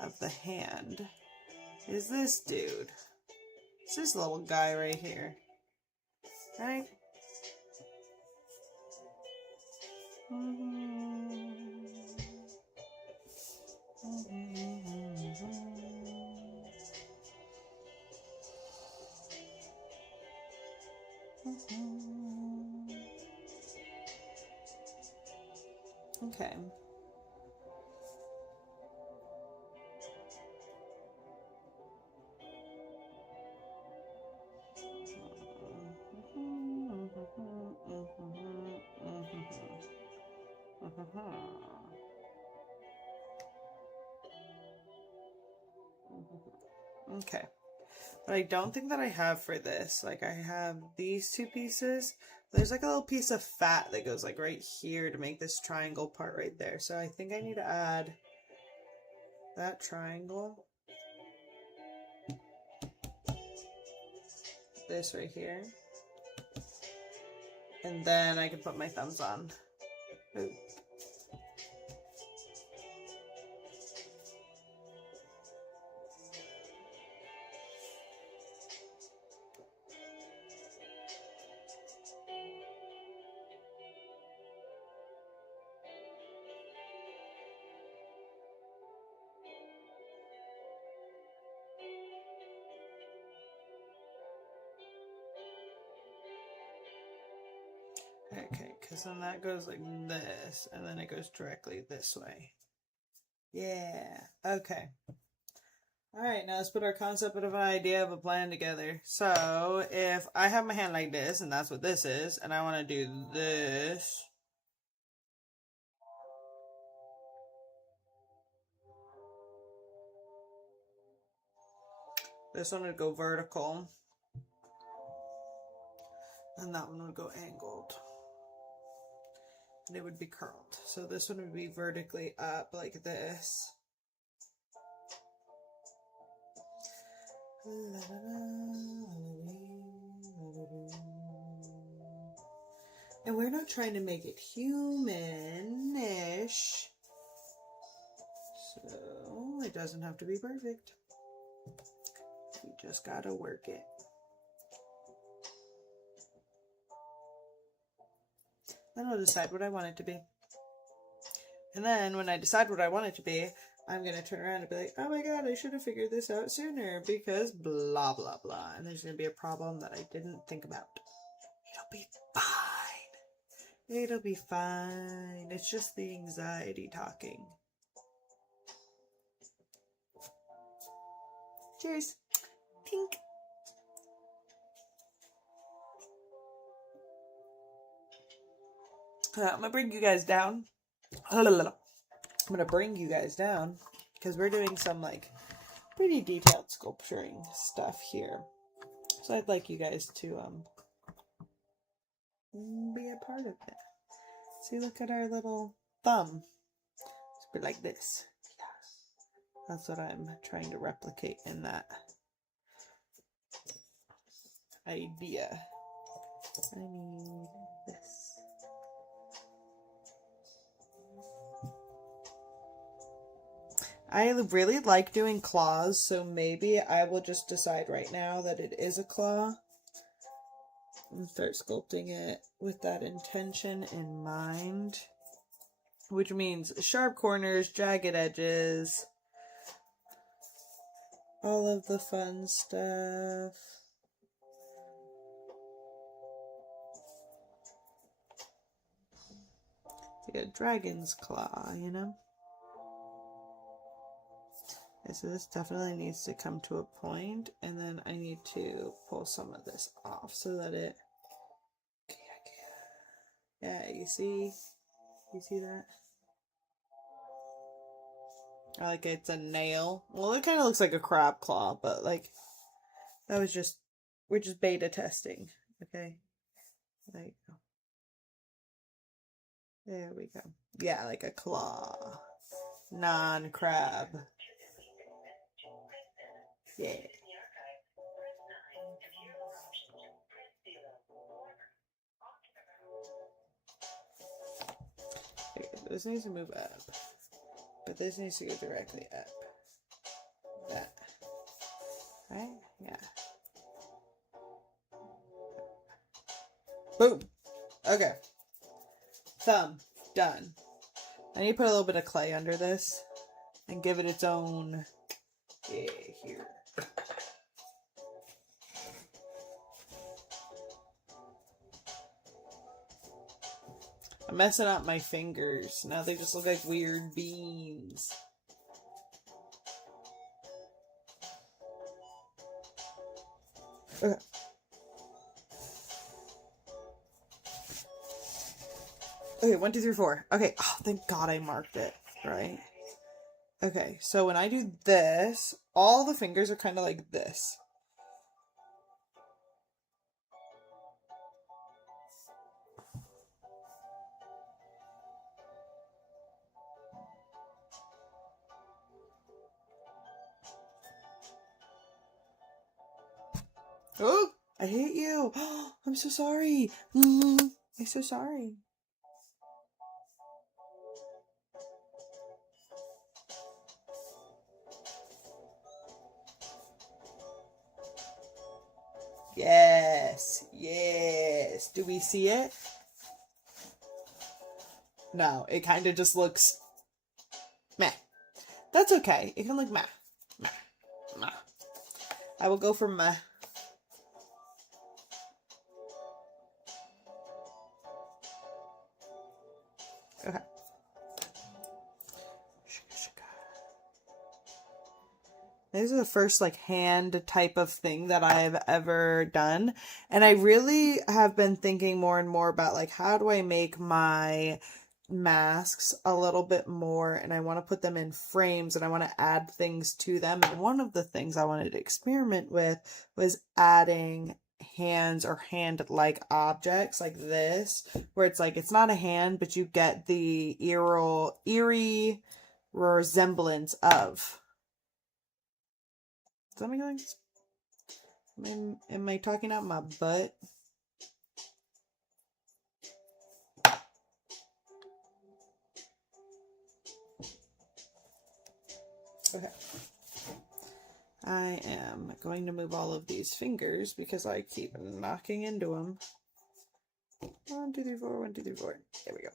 of the hand is this dude. It's this little guy right here. Right? Okay. Okay. But I don't think that I have for this. Like, I have these two pieces. There's like a little piece of fat that goes like right here to make this triangle part right there. So I think I need to add that triangle. This right here. And then I can put my thumbs on. Ooh. Okay, because then that goes like this, and then it goes directly this way. Yeah, okay. Alright, now let's put our concept of an idea of a plan together. So, if I have my hand like this, and that's what this is, and I want to do this. This one would go vertical. And that one would go angled. And it would be curled. So this one would be vertically up like this. And we're not trying to make it human-ish. So it doesn't have to be perfect. You just gotta work it. Then I'll decide what I want it to be. And then when I decide what I want it to be, I'm going to turn around and be like, oh my god, I should have figured this out sooner because blah, blah, blah. And there's going to be a problem that I didn't think about. It'll be fine. It'll be fine. It's just the anxiety talking. Cheers. Pink. I'm going to bring you guys down. I'm going to bring you guys down because we're doing some like pretty detailed sculpturing stuff here. So I'd like you guys to be a part of it. See, look at our little thumb. It's like this. That's what I'm trying to replicate in that idea. I need this. I really like doing claws, so maybe I will just decide right now that it is a claw and start sculpting it with that intention in mind, which means sharp corners, jagged edges, all of the fun stuff. It's like a dragon's claw, you know? Okay, so this definitely needs to come to a point, and then I need to pull some of this off so that it... Yeah, you see that? Or like it's a nail. Well, it kind of looks like a crab claw, but like that was just, we're just beta testing. Okay. There you go. There we go. Yeah, like a claw. Non-crab. Yeah. Okay, this needs to move up. But this needs to go directly up. That. Right? Yeah. Boom. Okay. Thumb. Done. I need to put a little bit of clay under this and give it its own. Yeah, here. I'm messing up my fingers. Now they just look like weird beans. Okay. Okay, 1, 2, 3, 4. Okay, oh, thank God I marked it, right? Okay, so when I do this, all the fingers are kind of like this. Oh, I hate you. I'm so sorry. I'm so sorry. Yes, yes. Do we see it? No, it kind of just looks meh. That's okay. It can look meh. Meh. Meh. I will go for meh. Okay. This is the first like hand type of thing that I've ever done. And I really have been thinking more and more about like how do I make my masks a little bit more, and I want to put them in frames and I want to add things to them. And one of the things I wanted to experiment with was adding hands or hand-like objects like this, where it's like it's not a hand, but you get the eerie resemblance of. Does that make sense? Am I talking out my butt? Okay. I am going to move all of these fingers because I keep knocking into them. 1, 2, 3, 4, 1, 2, 3, 4. There we go.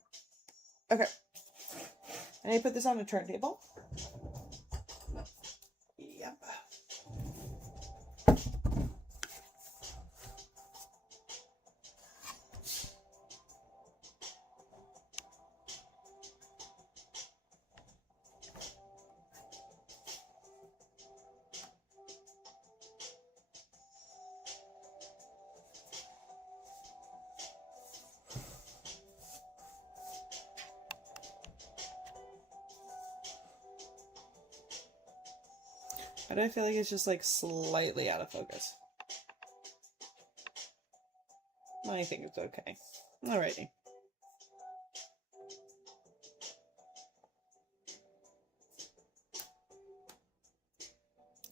Okay. I need to put this on a turntable. Yep. Why do I feel like it's just like slightly out of focus? I think it's okay. Alrighty.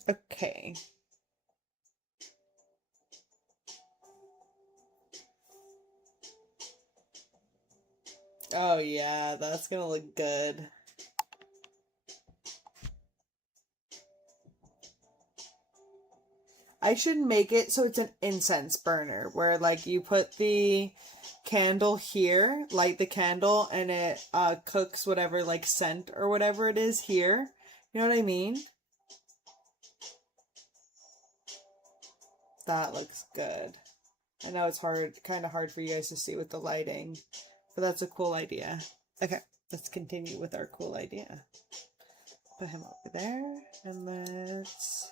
Okay. Oh yeah, that's gonna look good. I should make it so it's an incense burner where like you put the candle here, light the candle, and it cooks whatever like scent or whatever it is here. You know what I mean? That looks good. I know it's kind of hard for you guys to see with the lighting, but that's a cool idea. Okay, let's continue with our cool idea. Put him over there, and let's...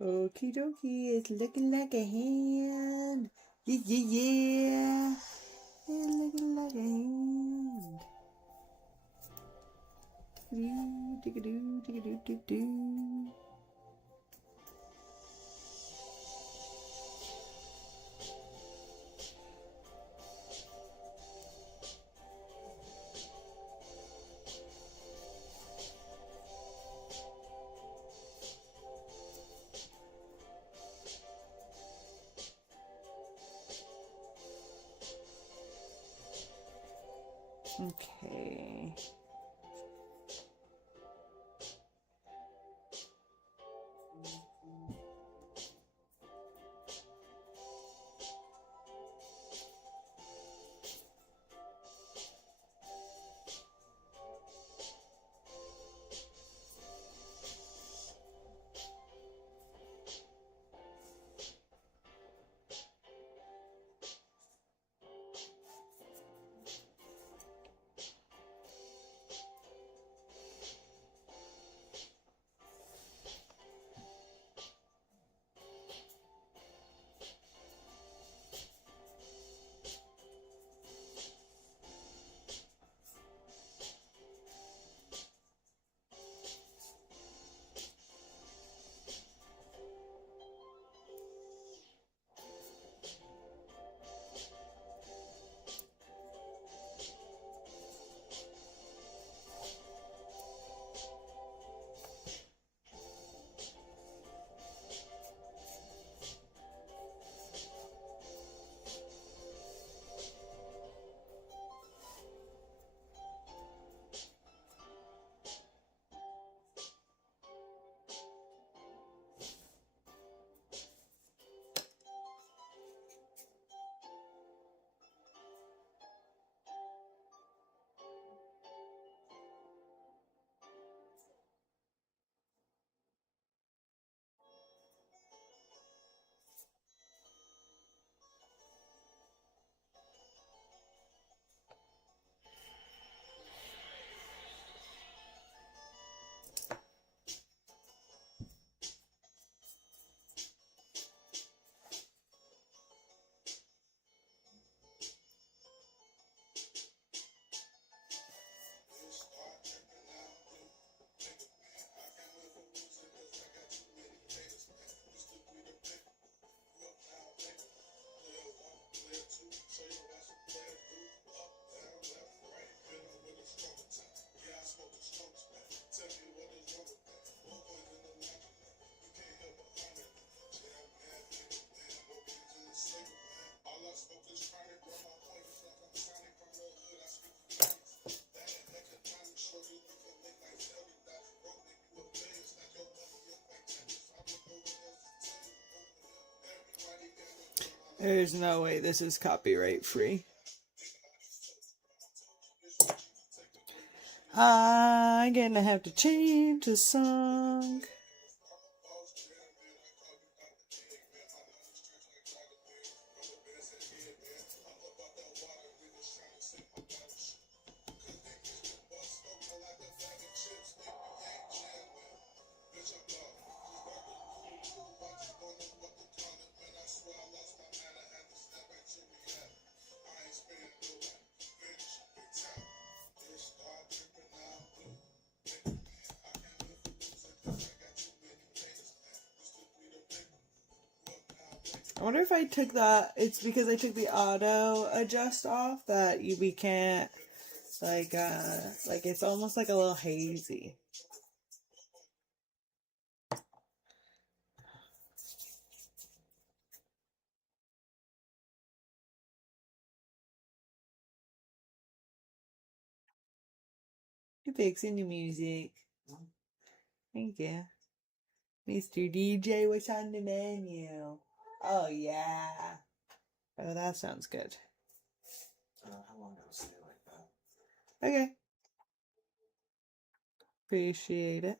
Okie dokie, it's looking like a hand. Yeah, yeah, yeah. It's looking like a hand. Tickadoo, tickadoo, tickadoo. Okay. There's no way this is copyright free. I'm gonna have to change the song. I wonder if I took that. It's because I took the auto adjust off that we can't like it's almost like a little hazy. You fixing the music. Thank you. Mr. DJ, what's on the menu? Oh yeah. Oh, that sounds good. How long do I stay like that? Okay. Appreciate it.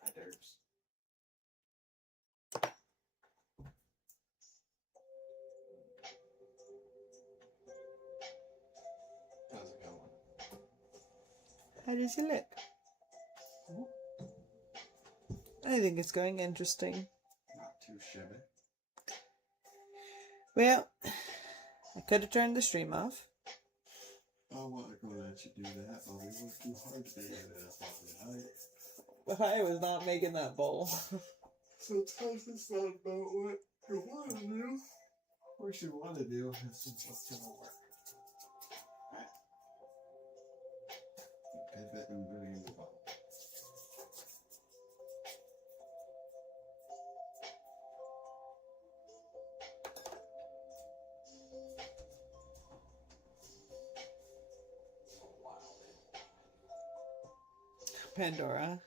Hi, Derbs. How's it going? How does it look? I think it's going interesting. too shimmy. Well, I could have turned the stream off. I wasn't going to let you do that, but we worked too hard to do that last night. But I was not making that bowl. Sometimes it's not about what you want to do. What you want to do is just going to work. Right. Pivot and really move on. Pandora.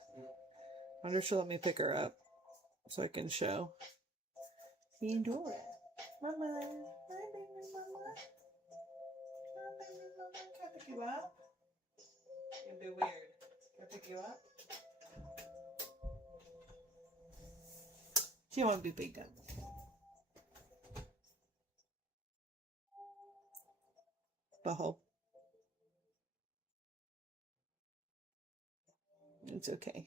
I wonder if she'll let me pick her up so I can show. Pandora. Mama. Hi, baby mama. Hi, baby mama. Can I pick you up? You'll be weird. Can I pick you up? She won't be picked up. Butthole. It's okay.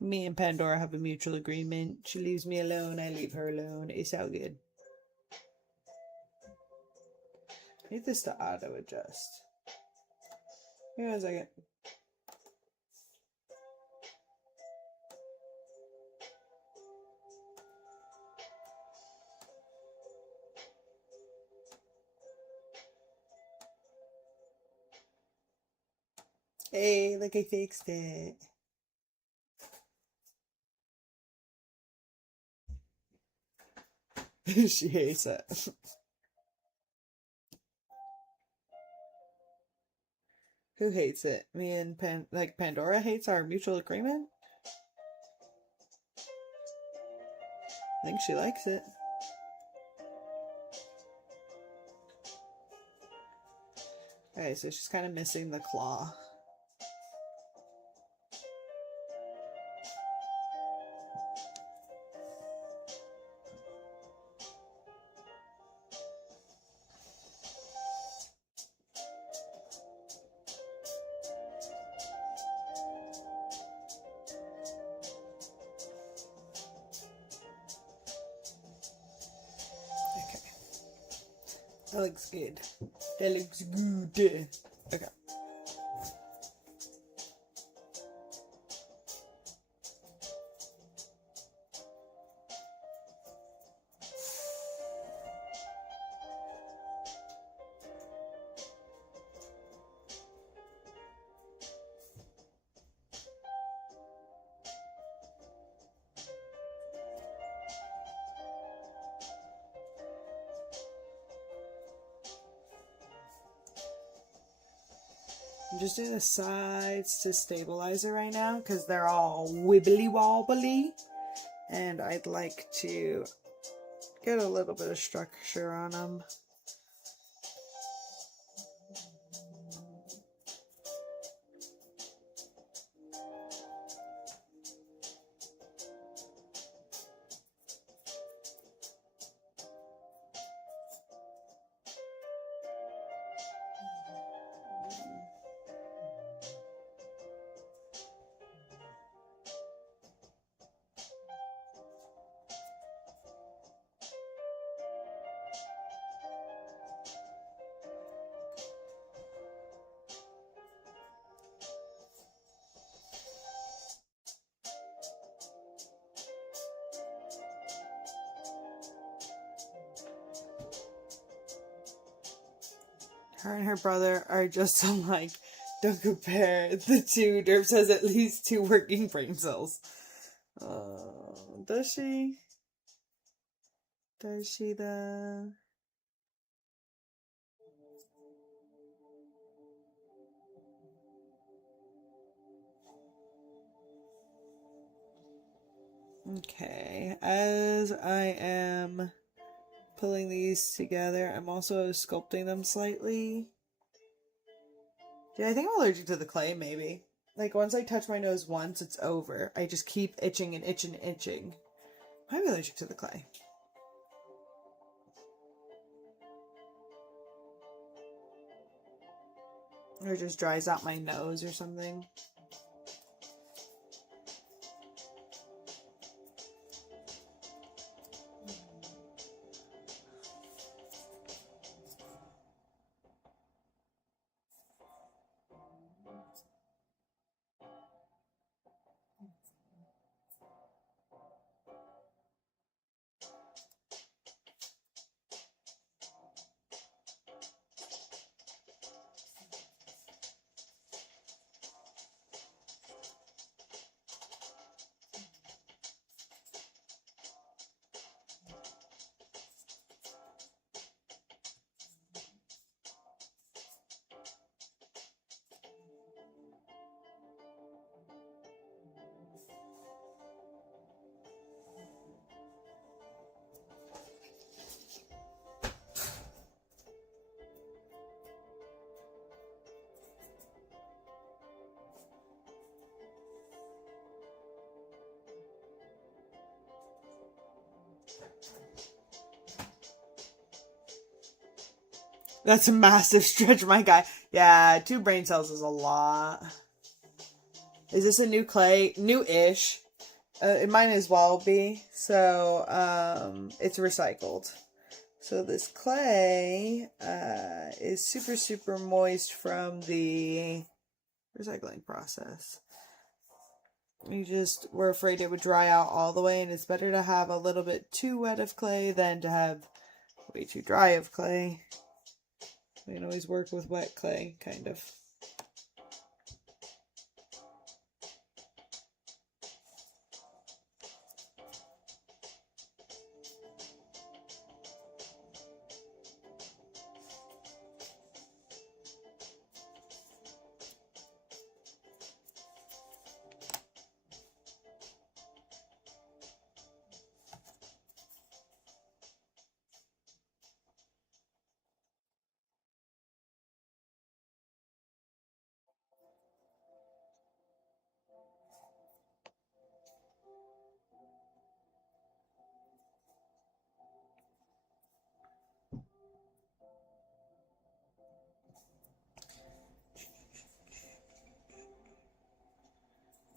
Me and Pandora have a mutual agreement. She leaves me alone, I leave her alone. It's all good. I need this to auto adjust. Give me a second. Hey, look, I fixed it. She hates it. Who hates it? Me and Pandora hates our mutual agreement? I think she likes it. Okay, so she's kind of missing the claw. That looks good. That looks good. Okay. I'm just doing the sides to stabilize it right now because they're all wibbly wobbly, and I'd like to get a little bit of structure on them. Her and her brother are just alike. Don't compare the two. Derp has at least 2 working brain cells. Does she? Does she though? Okay, as I am pulling these together, I'm also sculpting them slightly. Yeah, I think I'm allergic to the clay, maybe. Like, once I touch my nose once, it's over. I just keep itching and itching and itching. I'm allergic to the clay. Or it just dries out my nose or something. That's a massive stretch, my guy. Yeah, 2 brain cells is a lot. Is this a new clay? New-ish. It might as well be. So, it's recycled. So this clay is super, super moist from the recycling process. We're afraid it would dry out all the way, and it's better to have a little bit too wet of clay than to have way too dry of clay. We can always work with wet clay, kind of.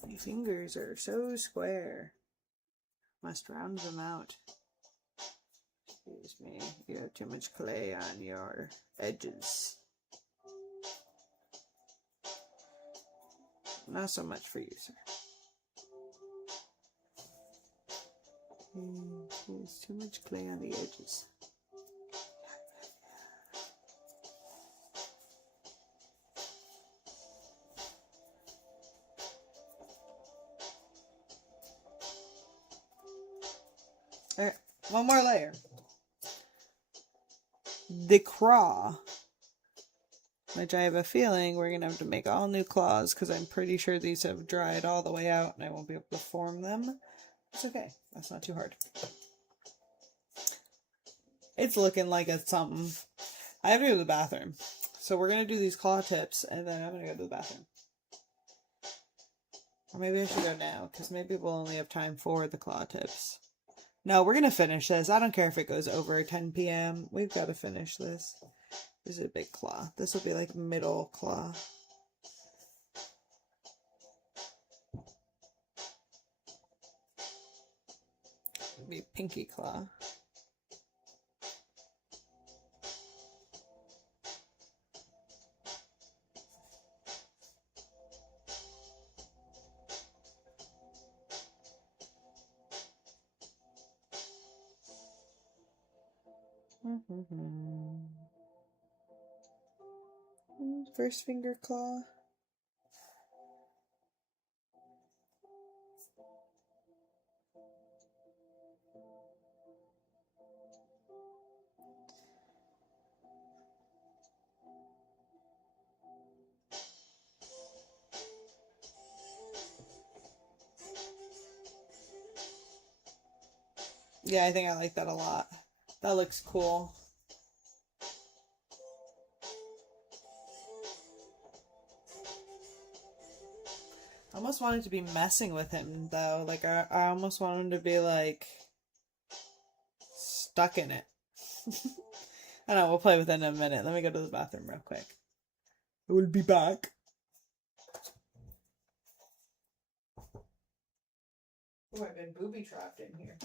My fingers are so square. Must round them out. Excuse me, you have too much clay on your edges. Not so much for you, sir. There's too much clay on the edges. Alright, one more layer. The craw, which I have a feeling we're going to have to make all new claws because I'm pretty sure these have dried all the way out and I won't be able to form them. It's okay. That's not too hard. It's looking like it's something. I have to go to the bathroom. So we're going to do these claw tips and then I'm going to go to the bathroom. Or maybe I should go now because maybe we'll only have time for the claw tips. No, we're going to finish this. I don't care if it goes over 10 p.m. We've got to finish this. This is a big claw. This will be like middle claw. It'll be pinky claw. First finger claw. Yeah, I think I like that a lot. That looks cool. I almost wanted to be messing with him, though. Like, I almost want him to be, like, stuck in it. I know, we'll play with it in a minute. Let me go to the bathroom real quick. I will be back. Oh, I've been booby-trapped in here.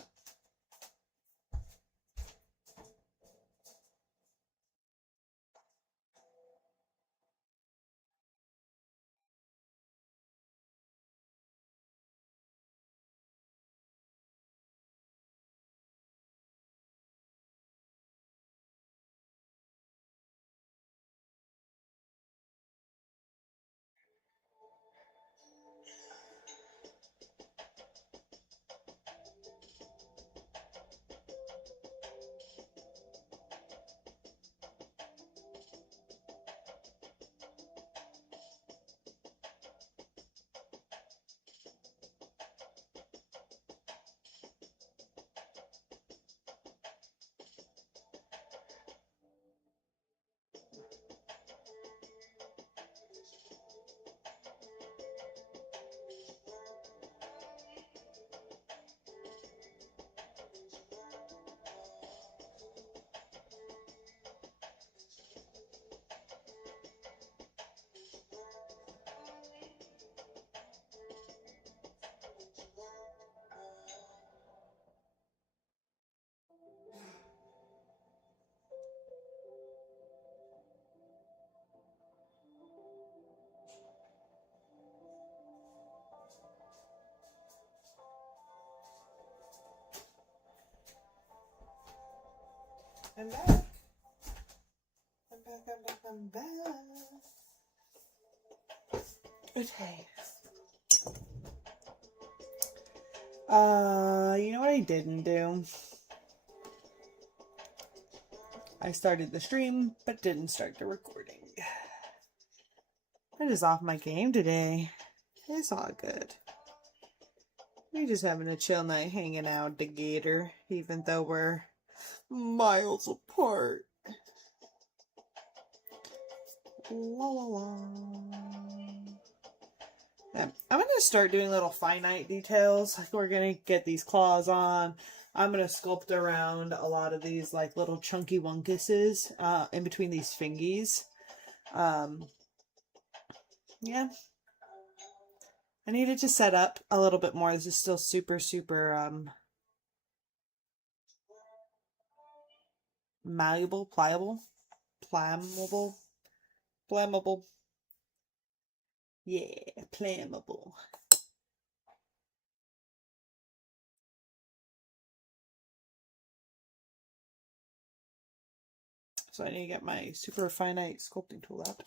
I'm back. I'm back. Okay. You know what I didn't do? I started the stream, but didn't start the recording. I just off my game today. It's all good. We're just having a chill night hanging out together, even though we're miles apart. La la la. Yeah, I'm gonna start doing little finite details. Like we're gonna get these claws on. I'm gonna sculpt around a lot of these like little chunky wunkuses in between these fingies. Yeah. I needed to set up a little bit more. This is still super malleable, pliable, flammable. Yeah, flammable. So I need to get my super finite sculpting tool out.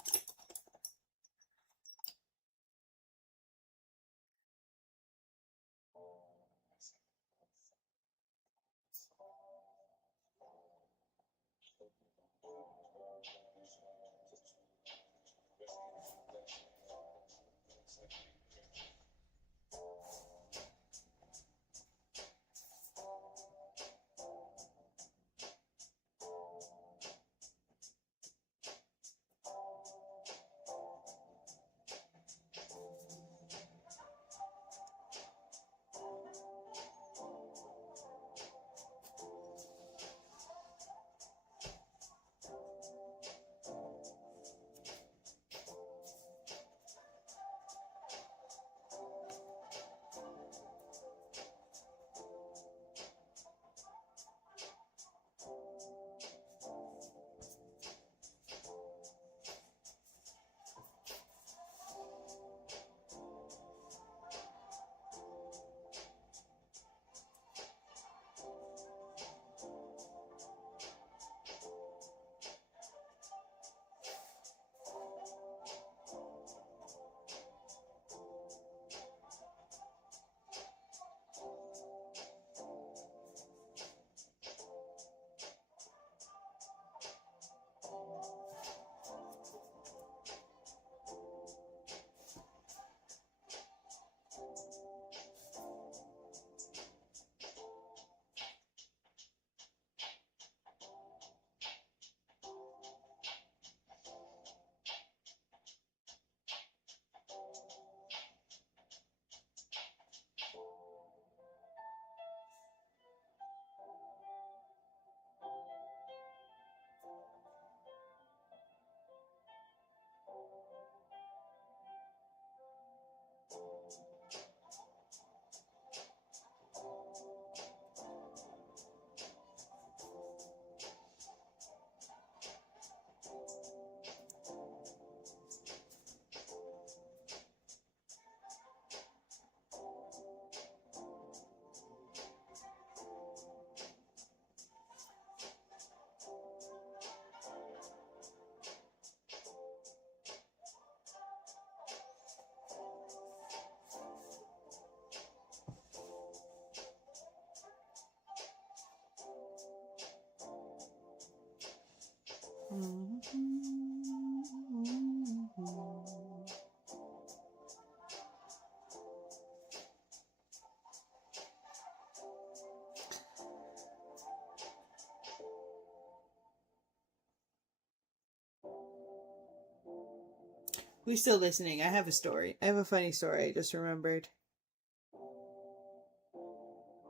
Who's still listening? I have a story. I have a funny story I just remembered.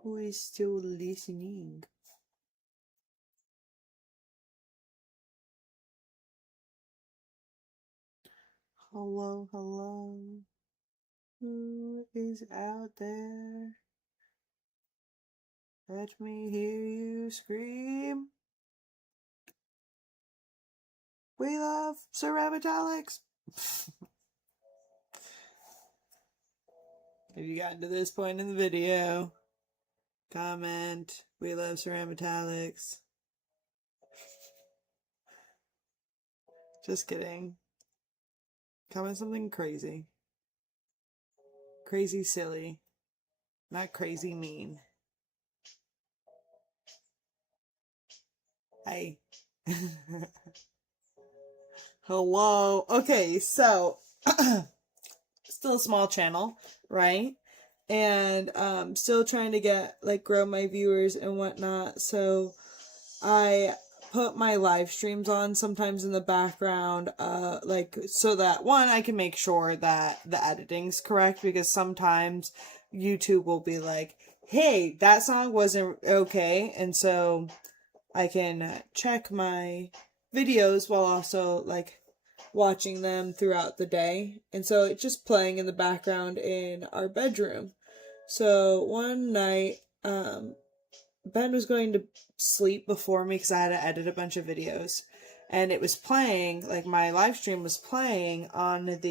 Who is still listening? Hello, hello. Who is out there? Let me hear you scream. We love cerammetallics. Have you gotten to this point in the video? Comment. We love cerammetallics. Just kidding. Comment something crazy. Crazy silly. Not crazy mean. Hey. Hello. Okay, so still a small channel, right? And still trying to get grow my viewers and whatnot. So I put my live streams on sometimes in the background, so that one, I can make sure that the editing's correct, because sometimes YouTube will be like, hey, that song wasn't okay, and so I can check my videos while also watching them throughout the day. And so it's just playing in the background in our bedroom. So one night, Ben was going to sleep before me because I had to edit a bunch of videos, and it was playing, my live stream was playing on the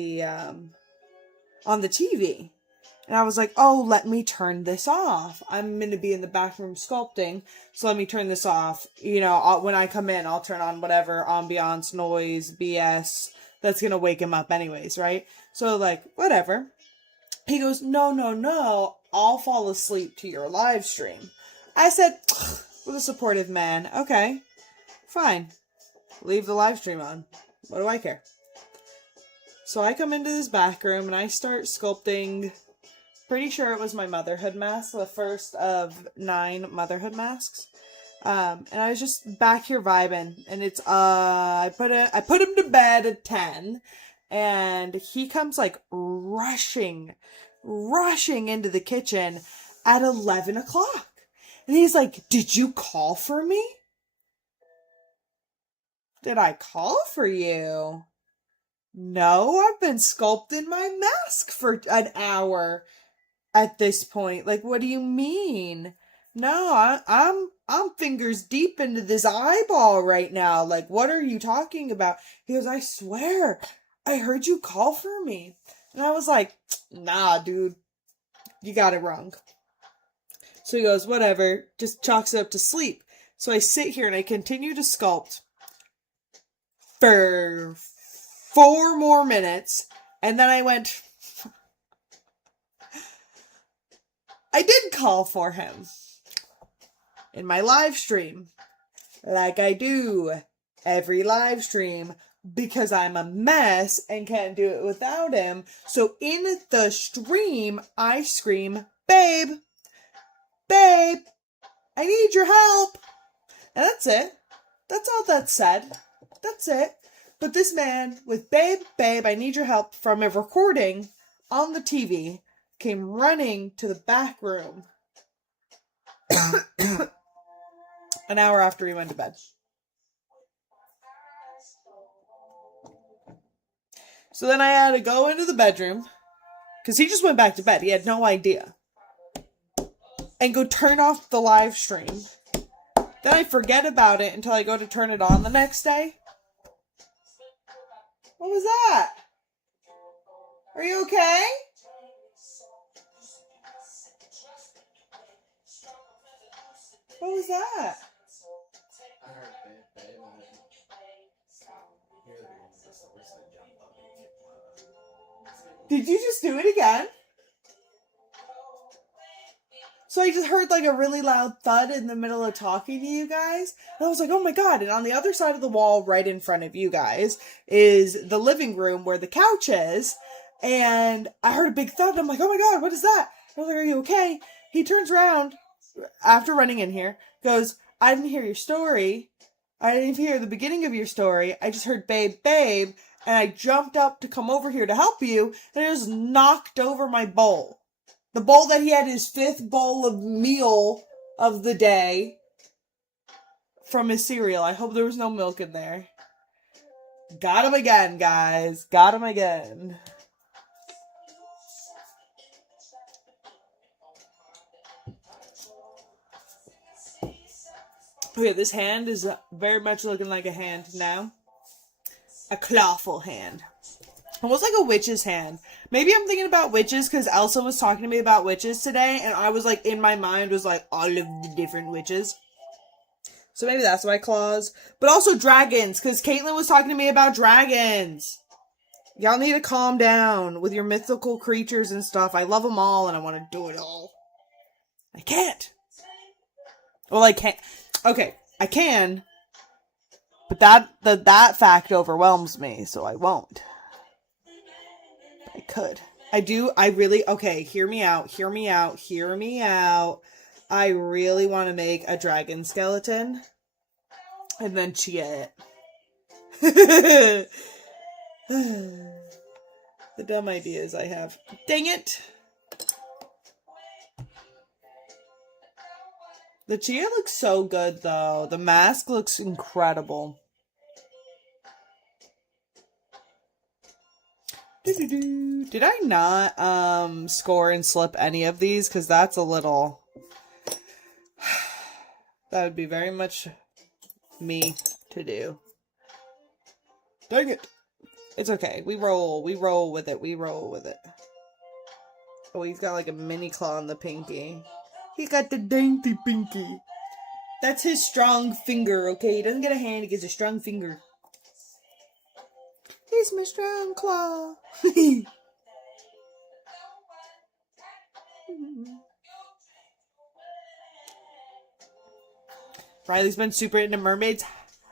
TV. And I was like, oh, let me turn this off. I'm going to be in the bathroom sculpting, so let me turn this off. When I come in, I'll turn on whatever ambiance, noise, BS that's going to wake him up anyways, right? So, whatever. He goes, no, I'll fall asleep to your live stream. I said, with a supportive man, okay, fine. Leave the live stream on. What do I care? So I come into this back room and I start sculpting. Pretty sure it was my motherhood mask, the first of 9 motherhood masks. And I was just back here vibing, and it's I put him to bed at 10, and he comes rushing into the kitchen at 11 o'clock. And he's like, did you call for me? Did I call for you? No, I've been sculpting my mask for an hour at this point. What do you mean? No, I'm fingers deep into this eyeball right now. What are you talking about? He goes, I swear, I heard you call for me. And I was like, nah, dude, you got it wrong. So he goes, whatever, just chalks it up to sleep. So I sit here and I continue to sculpt for 4 more minutes. And then I went, I did call for him in my live stream, like I do every live stream, because I'm a mess and can't do it without him. So in the stream, I scream, babe, I need your help. And that's it. That's all that's said. That's it. But this man with babe, I need your help from a recording on the TV came running to the back room an hour after he went to bed. So then I had to go into the bedroom, because he just went back to bed. He had no idea. And go turn off the live stream. Then I forget about it until I go to turn it on the next day. What was that? Are you okay? What was that? I heard babe. Did you just do it again? So I just heard a really loud thud in the middle of talking to you guys. And I was like, oh my God. And on the other side of the wall, right in front of you guys, is the living room where the couch is. And I heard a big thud. And I'm like, oh my God, what is that? I was like, are you okay? He turns around after running in here, goes, I didn't hear your story. I didn't hear the beginning of your story. I just heard babe. And I jumped up to come over here to help you. And I just knocked over my bowl. The bowl that he had his 5th bowl of meal of the day from his cereal. I hope there was no milk in there. Got him again, guys. Got him again. Okay, this hand is very much looking like a hand now. A clawful hand. Almost like a witch's hand. Maybe I'm thinking about witches because Elsa was talking to me about witches today, and I was in my mind was all of the different witches. So maybe that's why claws. But also dragons, because Caitlin was talking to me about dragons. Y'all need to calm down with your mythical creatures and stuff. I love them all and I want to do it all. I can't. Well, I can't. Okay, I can. But that fact overwhelms me, so I won't. I could. Okay, hear me out. I really want to make a dragon skeleton. And then chia it. The dumb ideas I have. Dang it! The chia looks so good, though. The mask looks incredible. Did I not score and slip any of these? Because that's a little... That would be very much me to do. Dang it! It's okay. We roll with it. Oh, he's got like a mini claw on the pinky. He got the dainty pinky. That's his strong finger, okay? He doesn't get a hand, he gets a strong finger. He's my strong claw. Riley's been super into mermaids.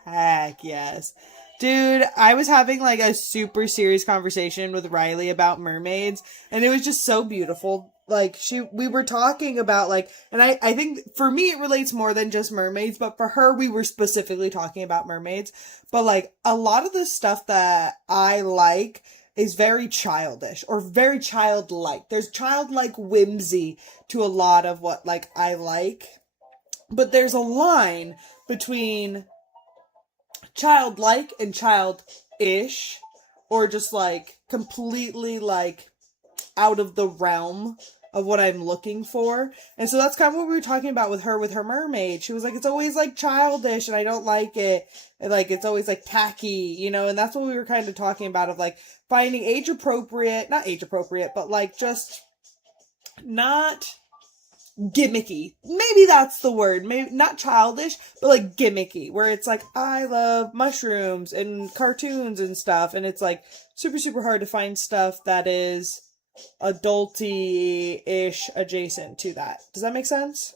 Heck yes. Dude, I was having like a super serious conversation with Riley about mermaids, and it was just so beautiful. Like we were talking about like, and I think for me it relates more than just mermaids, but for her we were specifically talking about mermaids. But like a lot of the stuff that I like is very childish or very childlike. There's childlike whimsy to a lot of what like I like. But there's a line between childlike and childish, or just like completely like out of the realm of what I'm looking for. And so that's kind of what we were talking about with her mermaid. She was like, it's always like childish and I don't like it. And like, it's always like tacky, you know, and that's what we were kind of talking about of like finding not age appropriate, but like just not gimmicky. Maybe that's the word. Maybe not childish, but like gimmicky, where it's like, I love mushrooms and cartoons and stuff. And it's like super, super hard to find stuff that is adulty-ish adjacent to that. Does that make sense?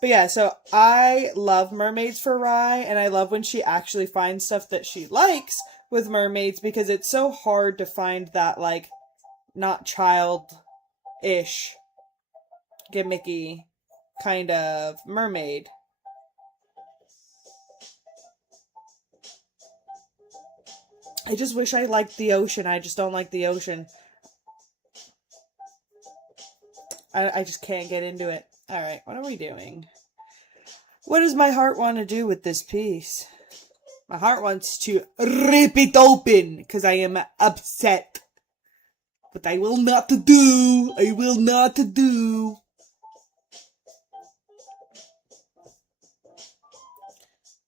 But yeah, so I love mermaids for Rye, and I love when she actually finds stuff that she likes with mermaids, because it's so hard to find that like not child-ish gimmicky kind of mermaid. I just wish I liked the ocean. I just don't like the ocean. I just can't get into it. Alright, what are we doing? What does my heart want to do with this piece? My heart wants to rip it open because I am upset. But I will not do.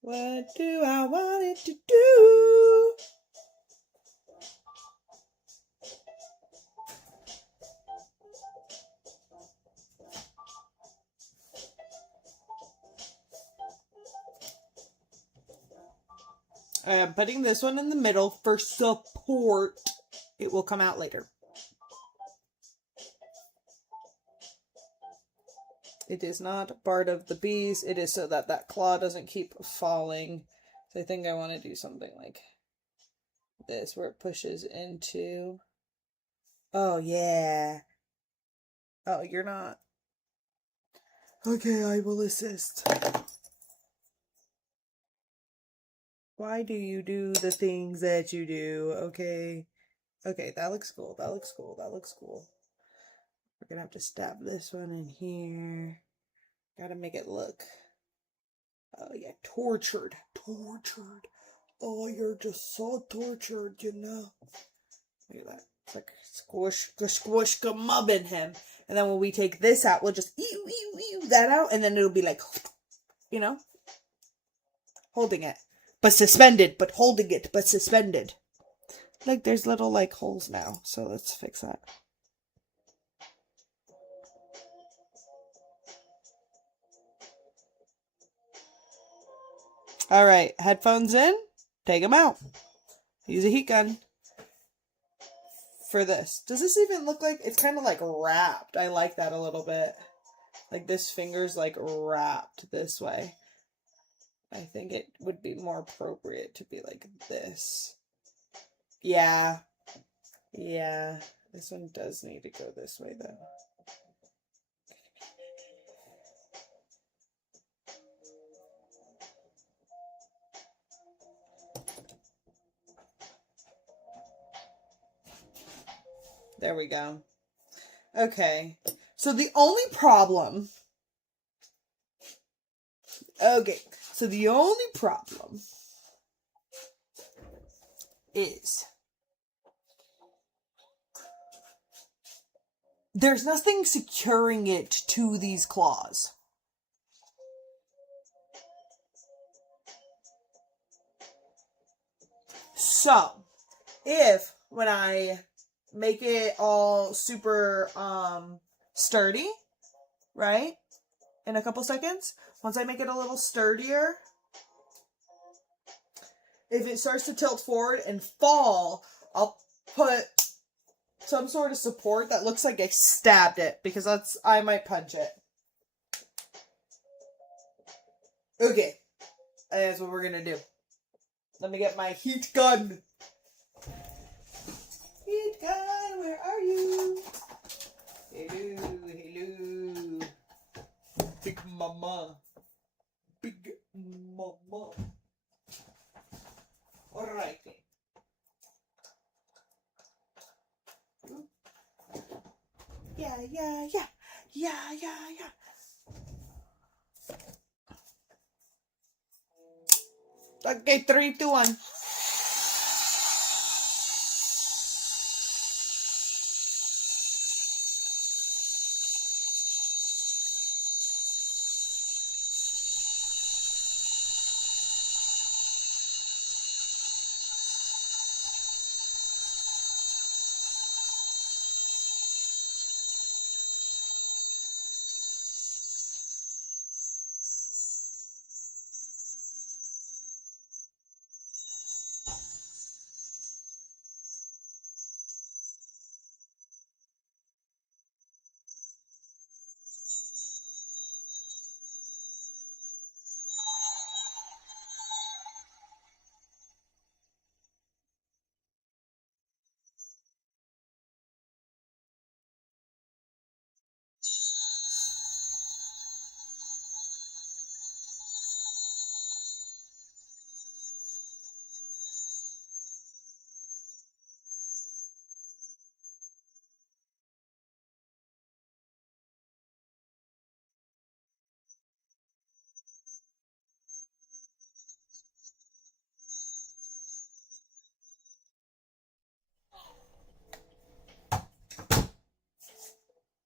What do I want it to do? I'm putting this one in the middle for support. It will come out later. It is not part of the piece. It is so that that claw doesn't keep falling. So I think I want to do something like this, where it pushes into... Oh, yeah. Oh, you're not. Okay, I will assist. Why do you do the things that you do? Okay. Okay, that looks cool. We're gonna have to stab this one in here. Gotta make it look... Oh, yeah, tortured. Oh, you're just so tortured, you know? Look at that. It's like squish, mubbing him. And then when we take this out, we'll just that out, and then it'll be like, you know? Holding it. But suspended, but holding it, but suspended. Like, there's little, like, holes now. So let's fix that. All right, headphones in, take them out. Use a heat gun for this. Does this even look like, it's kind of like wrapped. I like that a little bit. Like this finger's like wrapped this way. I think it would be more appropriate to be like this. Yeah. Yeah. This one does need to go this way though. There we go. Okay. So the only problem... Okay. So the only problem is there's nothing securing it to these claws. So, if when I make it all super sturdy, right? In a couple seconds, once I make it a little sturdier, if it starts to tilt forward and fall, I'll put some sort of support that looks like I stabbed it, because I might punch it. Okay, that's what we're gonna do. Let me get my heat gun. Heat gun, where are you? Hello, hello. Big mama. Big mama. Alright. Yeah. Okay, 3, 2, 1.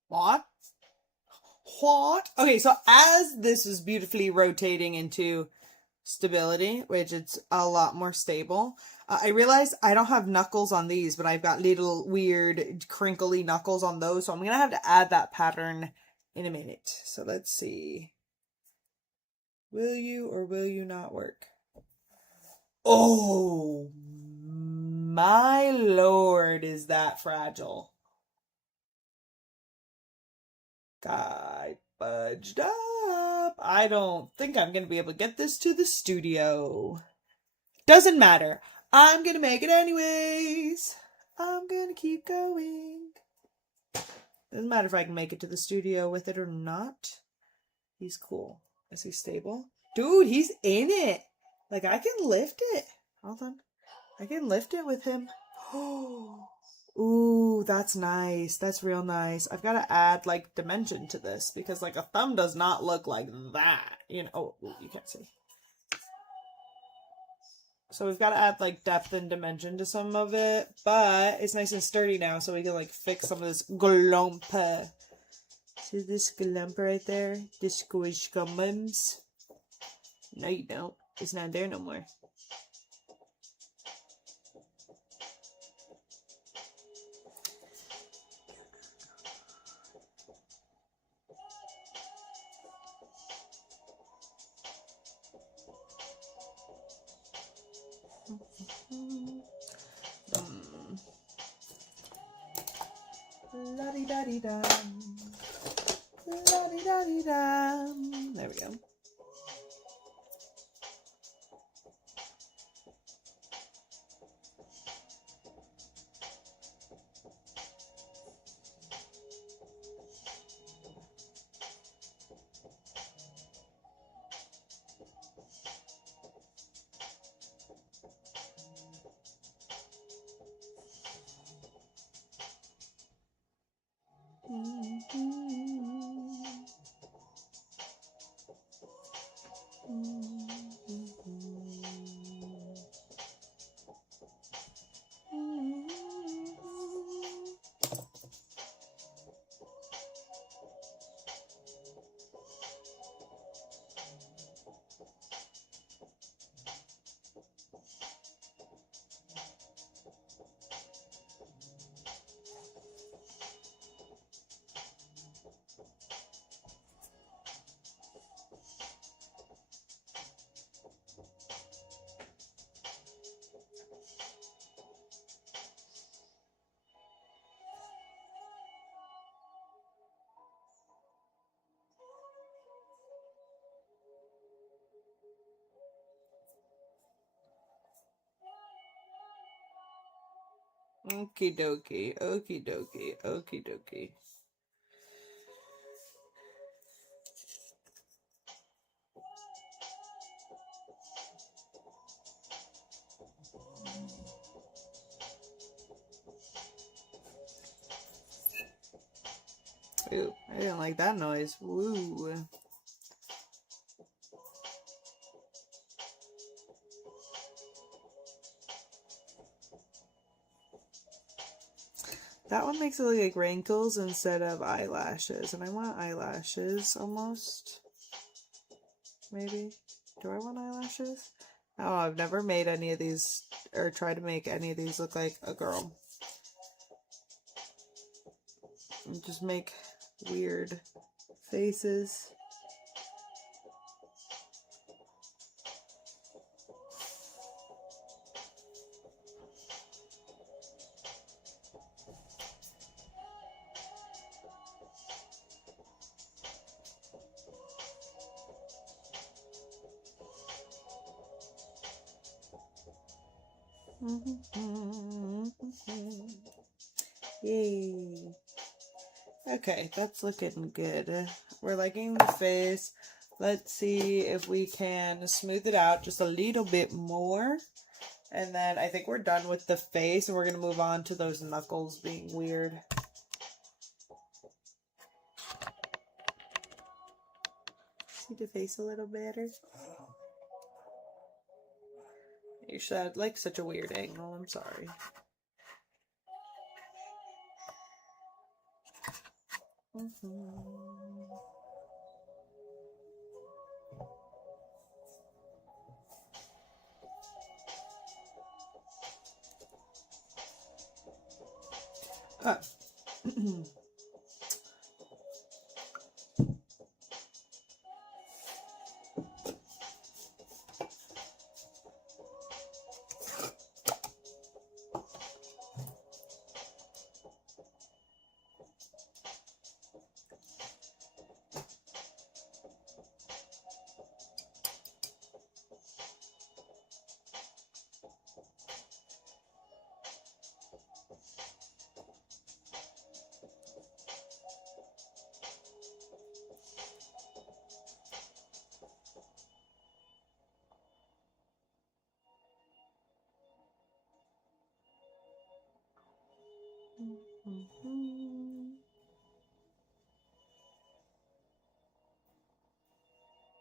What? What? Okay, so as this is beautifully rotating into stability, which it's a lot more stable, I realized I don't have knuckles on these, but I've got little weird crinkly knuckles on those, so I'm gonna have to add that pattern in a minute. So let's see. Will you or will you not work? Oh my lord, is that fragile. I fudged up. I don't think I'm gonna be able to get this to the studio. Doesn't matter. I'm gonna make it anyways. I'm gonna keep going. Doesn't matter if I can make it to the studio with it or not. He's cool. Is he stable? Dude, he's in it. Like, I can lift it. Hold on. I can lift it with him. Oh. Ooh, that's nice. That's real nice. I've got to add, like, dimension to this, because, like, a thumb does not look like that. You know, oh, you can't see. So we've got to add, like, depth and dimension to some of it, but it's nice and sturdy now, so we can, like, fix some of this glump. See this glump right there? The squish gummums? No, you don't. It's not there no more. La-di-da-di-dum. La-di-da-di-dum. There we go. Okie dokie, okie dokie, okie dokie. Ooh, I didn't like that noise. Woo. That one makes it look like wrinkles instead of eyelashes, and I want eyelashes almost. Maybe. Do I want eyelashes? Oh, I've never made any of these, or tried to make any of these look like a girl. And just make weird faces. Yay. Okay, that's looking good. We're liking the face. Let's see if we can smooth it out just a little bit more. And then I think we're done with the face, and we're going to move on to those knuckles being weird. See the face a little better? You should have like such a weird angle. I'm sorry.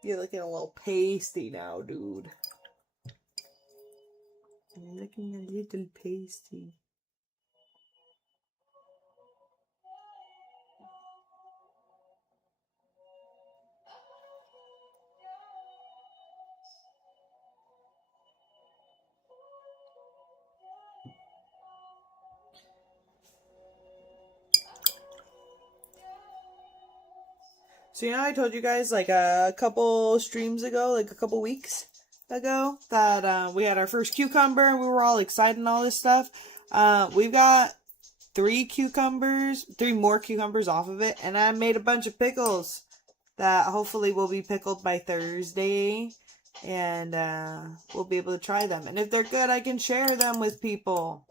You're looking a little pasty now, dude. You're looking a little pasty. So, you know, I told you guys like a couple streams ago, like a couple weeks ago, that we had our first cucumber and we were all excited and all this stuff. We've got three more cucumbers off of it, and I made a bunch of pickles that hopefully will be pickled by Thursday, and we'll be able to try them. And if they're good, I can share them with people.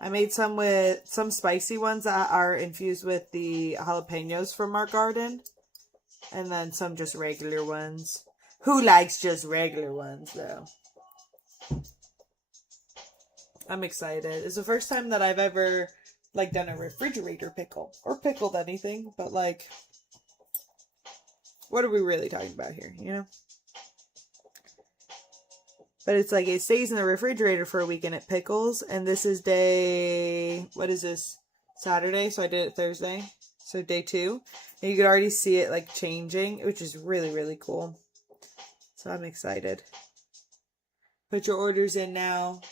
I made some spicy ones that are infused with the jalapenos from our garden, and then some just regular ones. Who likes just regular ones, though? I'm excited. It's the first time that I've ever, like, done a refrigerator pickle. Or pickled anything, but, like, what are we really talking about here, you know? But it's like, it stays in the refrigerator for a week and it pickles. And this is what is this? Saturday, so I did it Thursday. So day 2. And you could already see it, like, changing, which is really, really cool. So I'm excited. Put your orders in now.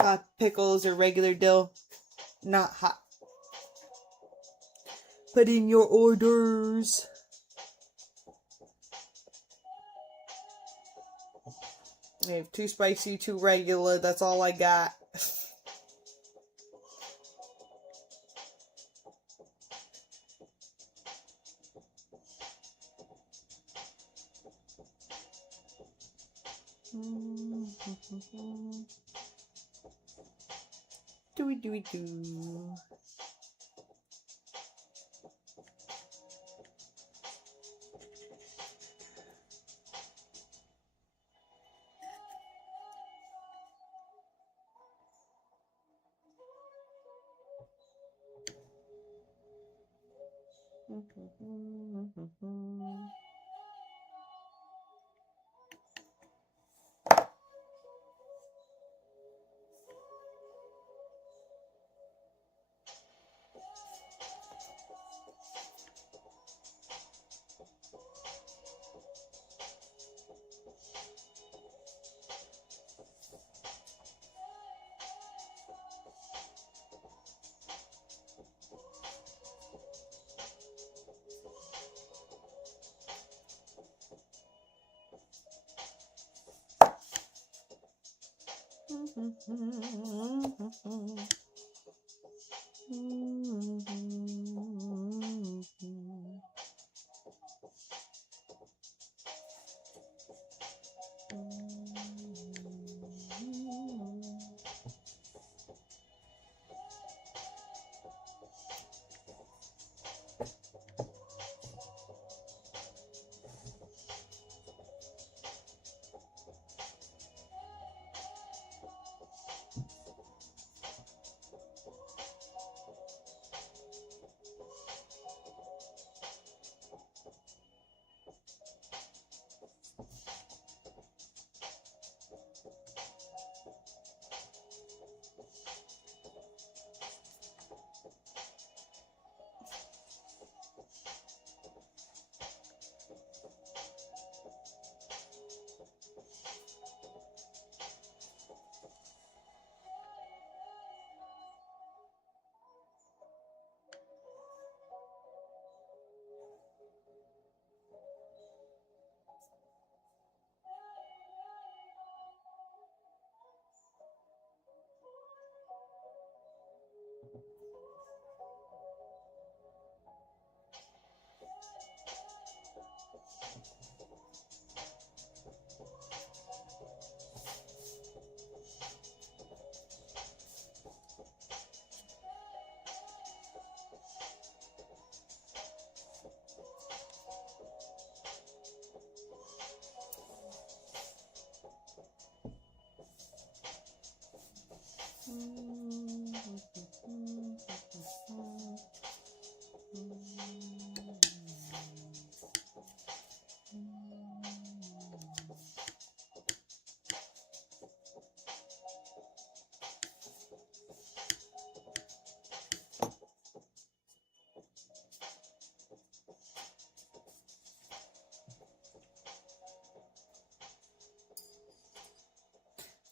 Hot pickles or regular dill. Not hot. Put in your orders. I have 2 spicy, 2 regular. That's all I got. Do.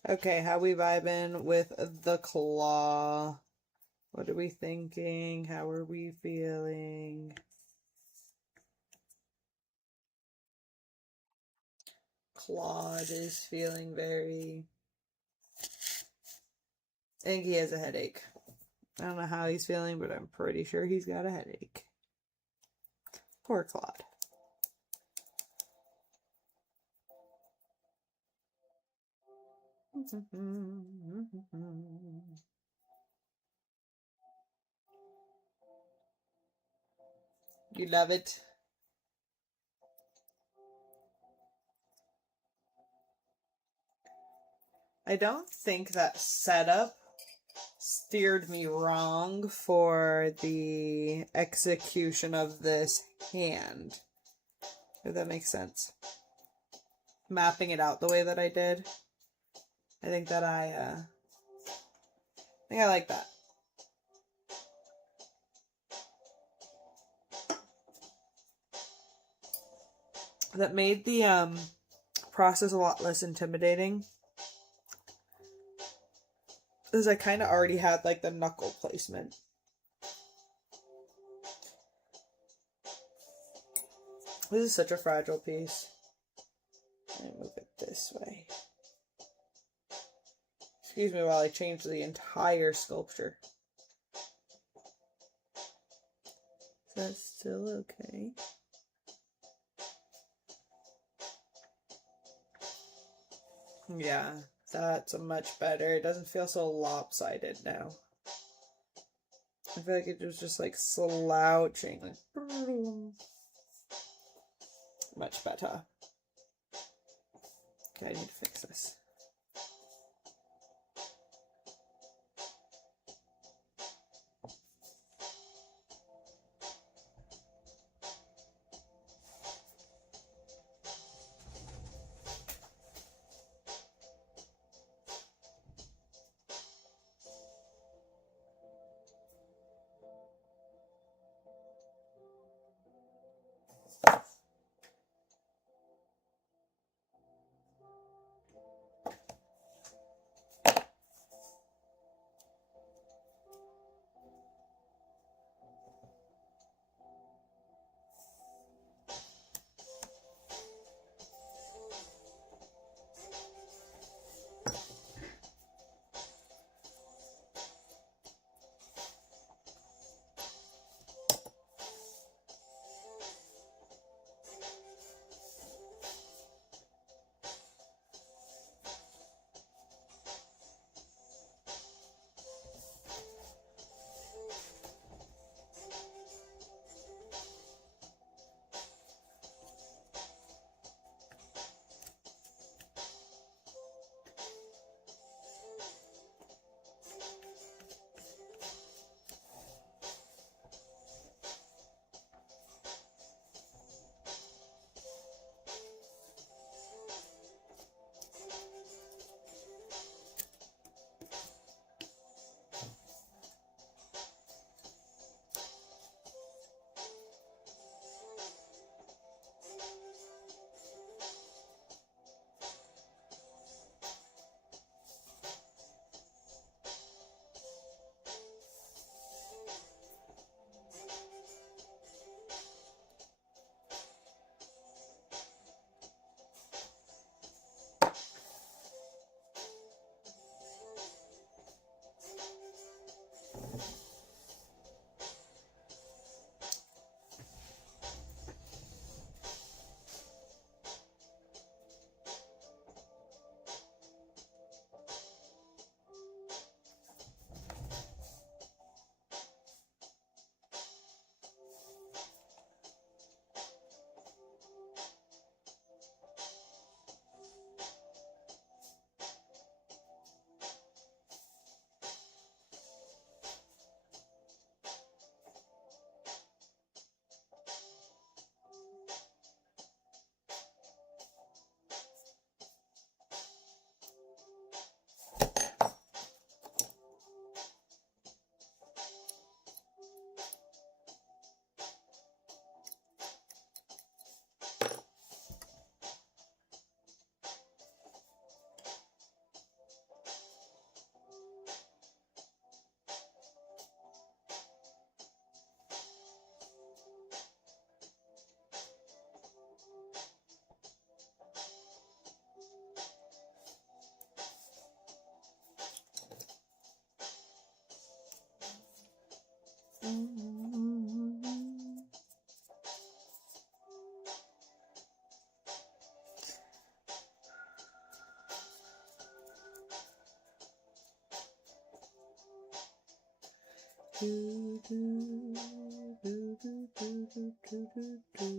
Okay, how we vibing with the claw? What are we thinking? How are we feeling? Claude is feeling very... I think he has a headache. I don't know how he's feeling, but I'm pretty sure he's got a headache. Poor Claude. You love it. I don't think that setup steered me wrong for the execution of this hand. If that makes sense. Mapping it out the way that I did. I think that I like that. That made the process a lot less intimidating. Because I kind of already had like the knuckle placement. This is such a fragile piece. Let me move it this way. Excuse me while I change the entire sculpture. Is that still okay? Yeah, that's much better. It doesn't feel so lopsided now. I feel like it was just like slouching. Like, much better. Okay, I need to fix this. Do, do, do, do, do, do, do, do, do.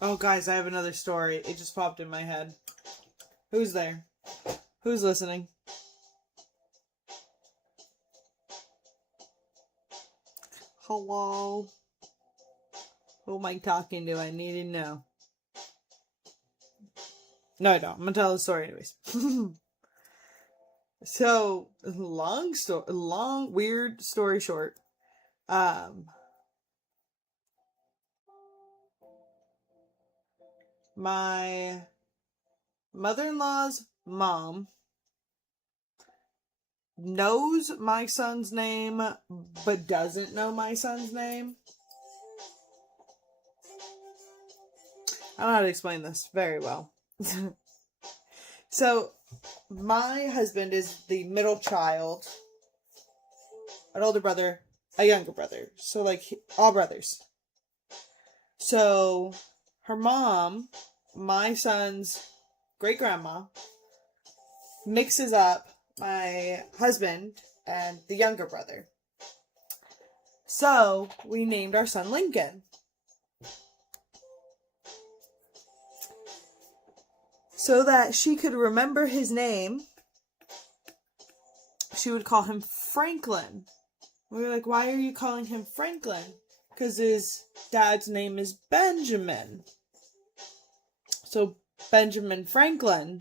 Oh, guys, I have another story. It just popped in my head. Who's there? Who's listening? Hello? Who am I talking to? I need to know. No, I don't. I'm gonna tell the story anyways. So, weird story short. My mother-in-law's mom knows my son's name, but doesn't know my son's name. I don't know how to explain this very well. So, my husband is the middle child, an older brother, a younger brother. So, like, all brothers. So, her mom, my son's great-grandma, mixes up my husband and the younger brother. So, we named our son Lincoln. So that she could remember his name, she would call him Franklin. We were like, why are you calling him Franklin? Because his dad's name is Benjamin. So, Benjamin Franklin.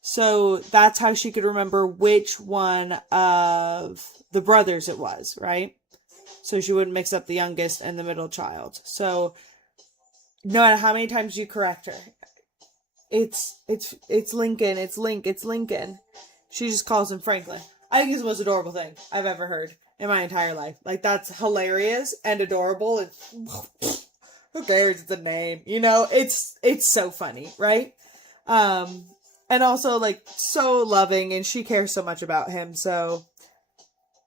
So, that's how she could remember which one of the brothers it was, right? So, she wouldn't mix up the youngest and the middle child. So, no matter how many times you correct her, it's Lincoln, it's Lincoln. She just calls him Franklin. I think it's the most adorable thing I've ever heard in my entire life. Like, that's hilarious and adorable, and who cares? It's a name, you know? It's so funny, right? And also, like, so loving, and she cares so much about him, so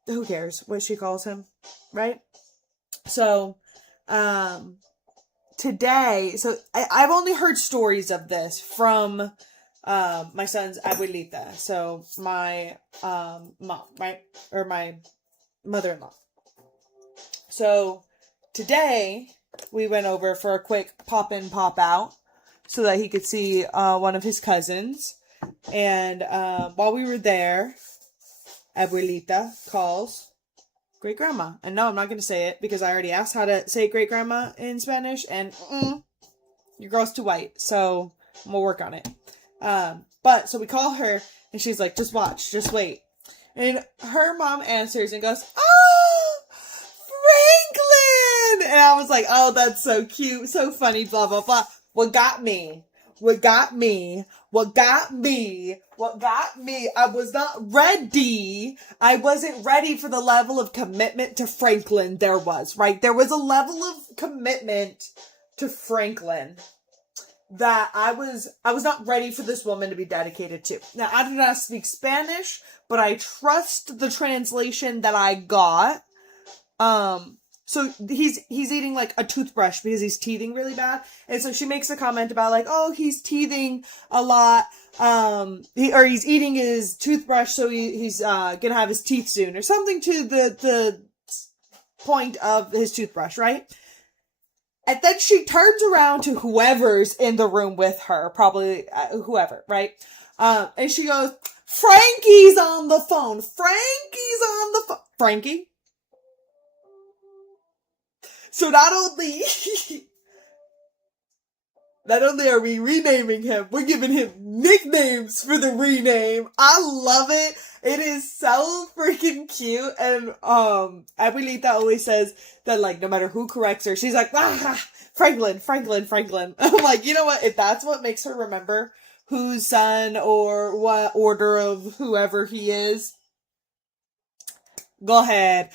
who cares what she calls him, right? So, today, so I've only heard stories of this from my son's abuelita, so my mom, right? Or my mother-in-law. So today we went over for a quick pop in, pop out so that he could see one of his cousins. And while we were there, abuelita calls great grandma. And no, I'm not going to say it because I already asked how to say great grandma in Spanish, and your girl's too white, so I'm gonna work on it. But so we call her, and she's like, just watch, just wait. And her mom answers and goes, oh, Franklin! And I was like, oh, that's so cute, so funny, blah, blah, blah. What got me, I was not ready. I wasn't ready for the level of commitment to Franklin there was, right? There was a level of commitment to Franklin that I was not ready for this woman to be dedicated to. Now, I do not speak Spanish, but I trust the translation that I got. So he's eating like a toothbrush because he's teething really bad. And so she makes a comment about like, oh, he's teething a lot. He's eating his toothbrush, so he's gonna have his teeth soon, or something to the point of his toothbrush, right? And then she turns around to whoever's in the room with her, probably whoever, right? And she goes, Frankie's on the phone. Frankie's on the phone. Frankie? So not only are we renaming him, we're giving him nicknames for the rename. I love it. It is so freaking cute. And Abuelita always says that like no matter who corrects her, she's like, Franklin. I'm like, you know what? If that's what makes her remember whose son or what order of whoever he is, go ahead.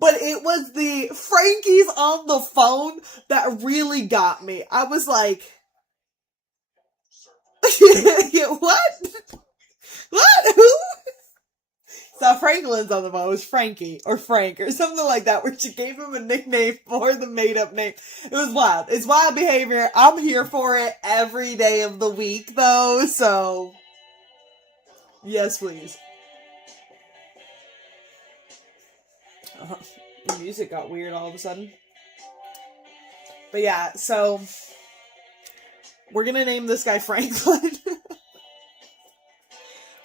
But it was the Frankie's on the phone that really got me. I was like, what? What? Who? So Franklin's on the phone. It was Frankie or Frank or something like that, where she gave him a nickname for the made up name. It was wild. It's wild behavior. I'm here for it every day of the week though. So yes, please. The music got weird all of a sudden. But yeah, so we're gonna name this guy Franklin.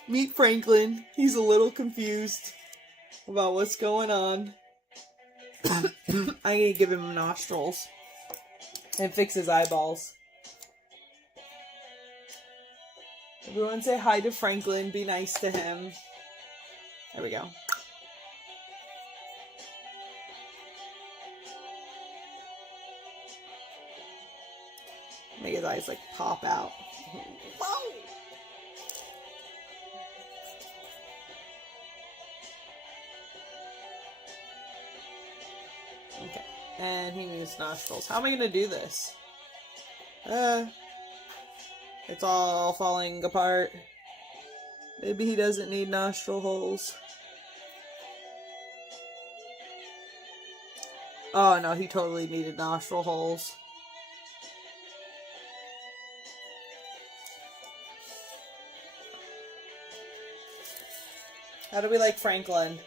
Meet Franklin. He's a little confused about what's going on. I'm gonna give him nostrils and fix his eyeballs. Everyone say hi to Franklin. Be nice to him. There we go. Make his eyes like pop out. Whoa! Okay. And he needs nostrils. How am I gonna do this? It's all falling apart. Maybe he doesn't need nostril holes. Oh no, he totally needed nostril holes. How do we like Franklin?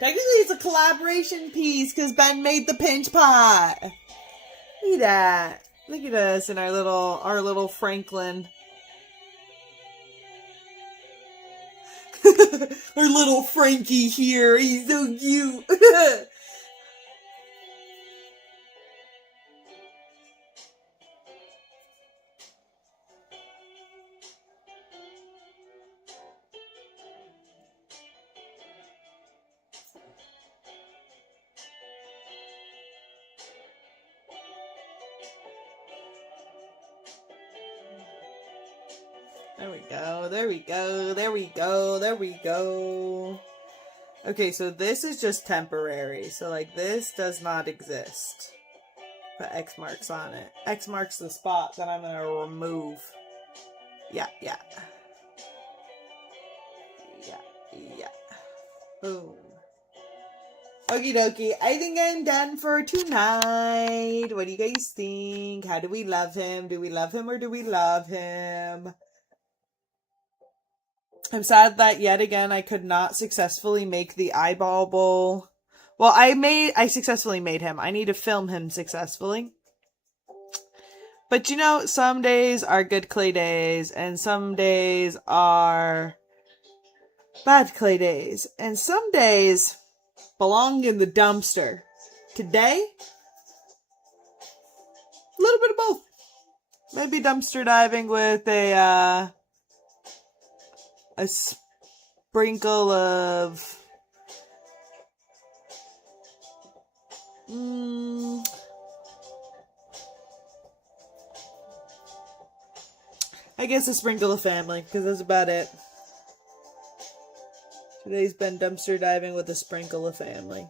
Technically, it's a collaboration piece because Ben made the pinch pot. Look at that. Look at us and our little Franklin. Our little Frankie here. He's so cute. There we go. Okay, so this is just temporary. So, like, this does not exist. Put X marks on it. X marks the spot that I'm going to remove. Yeah. Boom. Okie dokie. I think I'm done for tonight. What do you guys think? How do we love him? Do we love him or do we love him? I'm sad that yet again I could not successfully make the eyeball bowl. Well, I successfully made him. I need to film him successfully. But you know, some days are good clay days, and some days are bad clay days, and some days belong in the dumpster. Today, a little bit of both. Maybe dumpster diving with a sprinkle of I guess a sprinkle of family, because that's about it. Today's been dumpster diving with a sprinkle of family.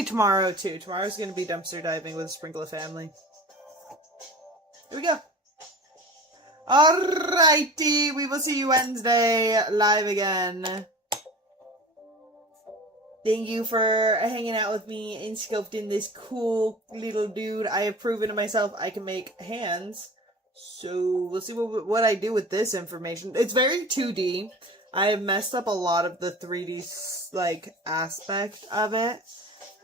be tomorrow, too. Tomorrow's gonna be dumpster diving with a Sprinkler family. Here we go. Alrighty, we will see you Wednesday, live again. Thank you for hanging out with me and sculpting this cool little dude. I have proven to myself I can make hands. So we'll see what I do with this information. It's very 2D. I have messed up a lot of the 3D like aspect of it.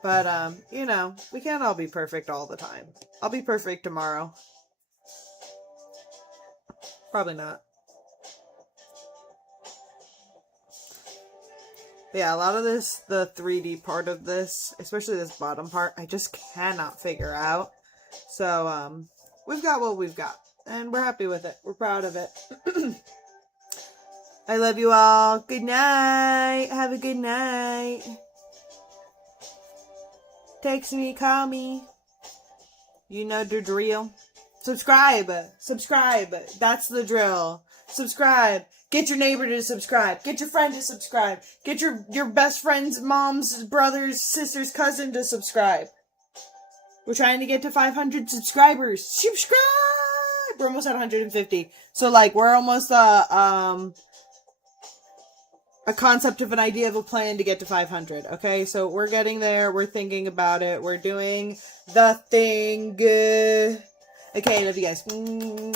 But you know, we can't all be perfect all the time. I'll be perfect tomorrow. Probably not. But yeah, a lot of this, the 3D part of this, especially this bottom part, I just cannot figure out. So, we've got what we've got. And we're happy with it. We're proud of it. I love you all. Good night. Have a good night. Text me, call me. You know the drill. Subscribe. Subscribe. That's the drill. Subscribe. Get your neighbor to subscribe. Get your friend to subscribe. Get your best friend's mom's, brother's, sister's, cousin to subscribe. We're trying to get to 500 subscribers. Subscribe! We're almost at 150. So, like, we're almost, a concept of an idea of a plan to get to 500. Okay, so we're getting there. We're thinking about it. We're doing the thing. Okay, love you guys. Goodbye.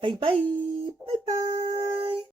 Bye bye. Bye bye.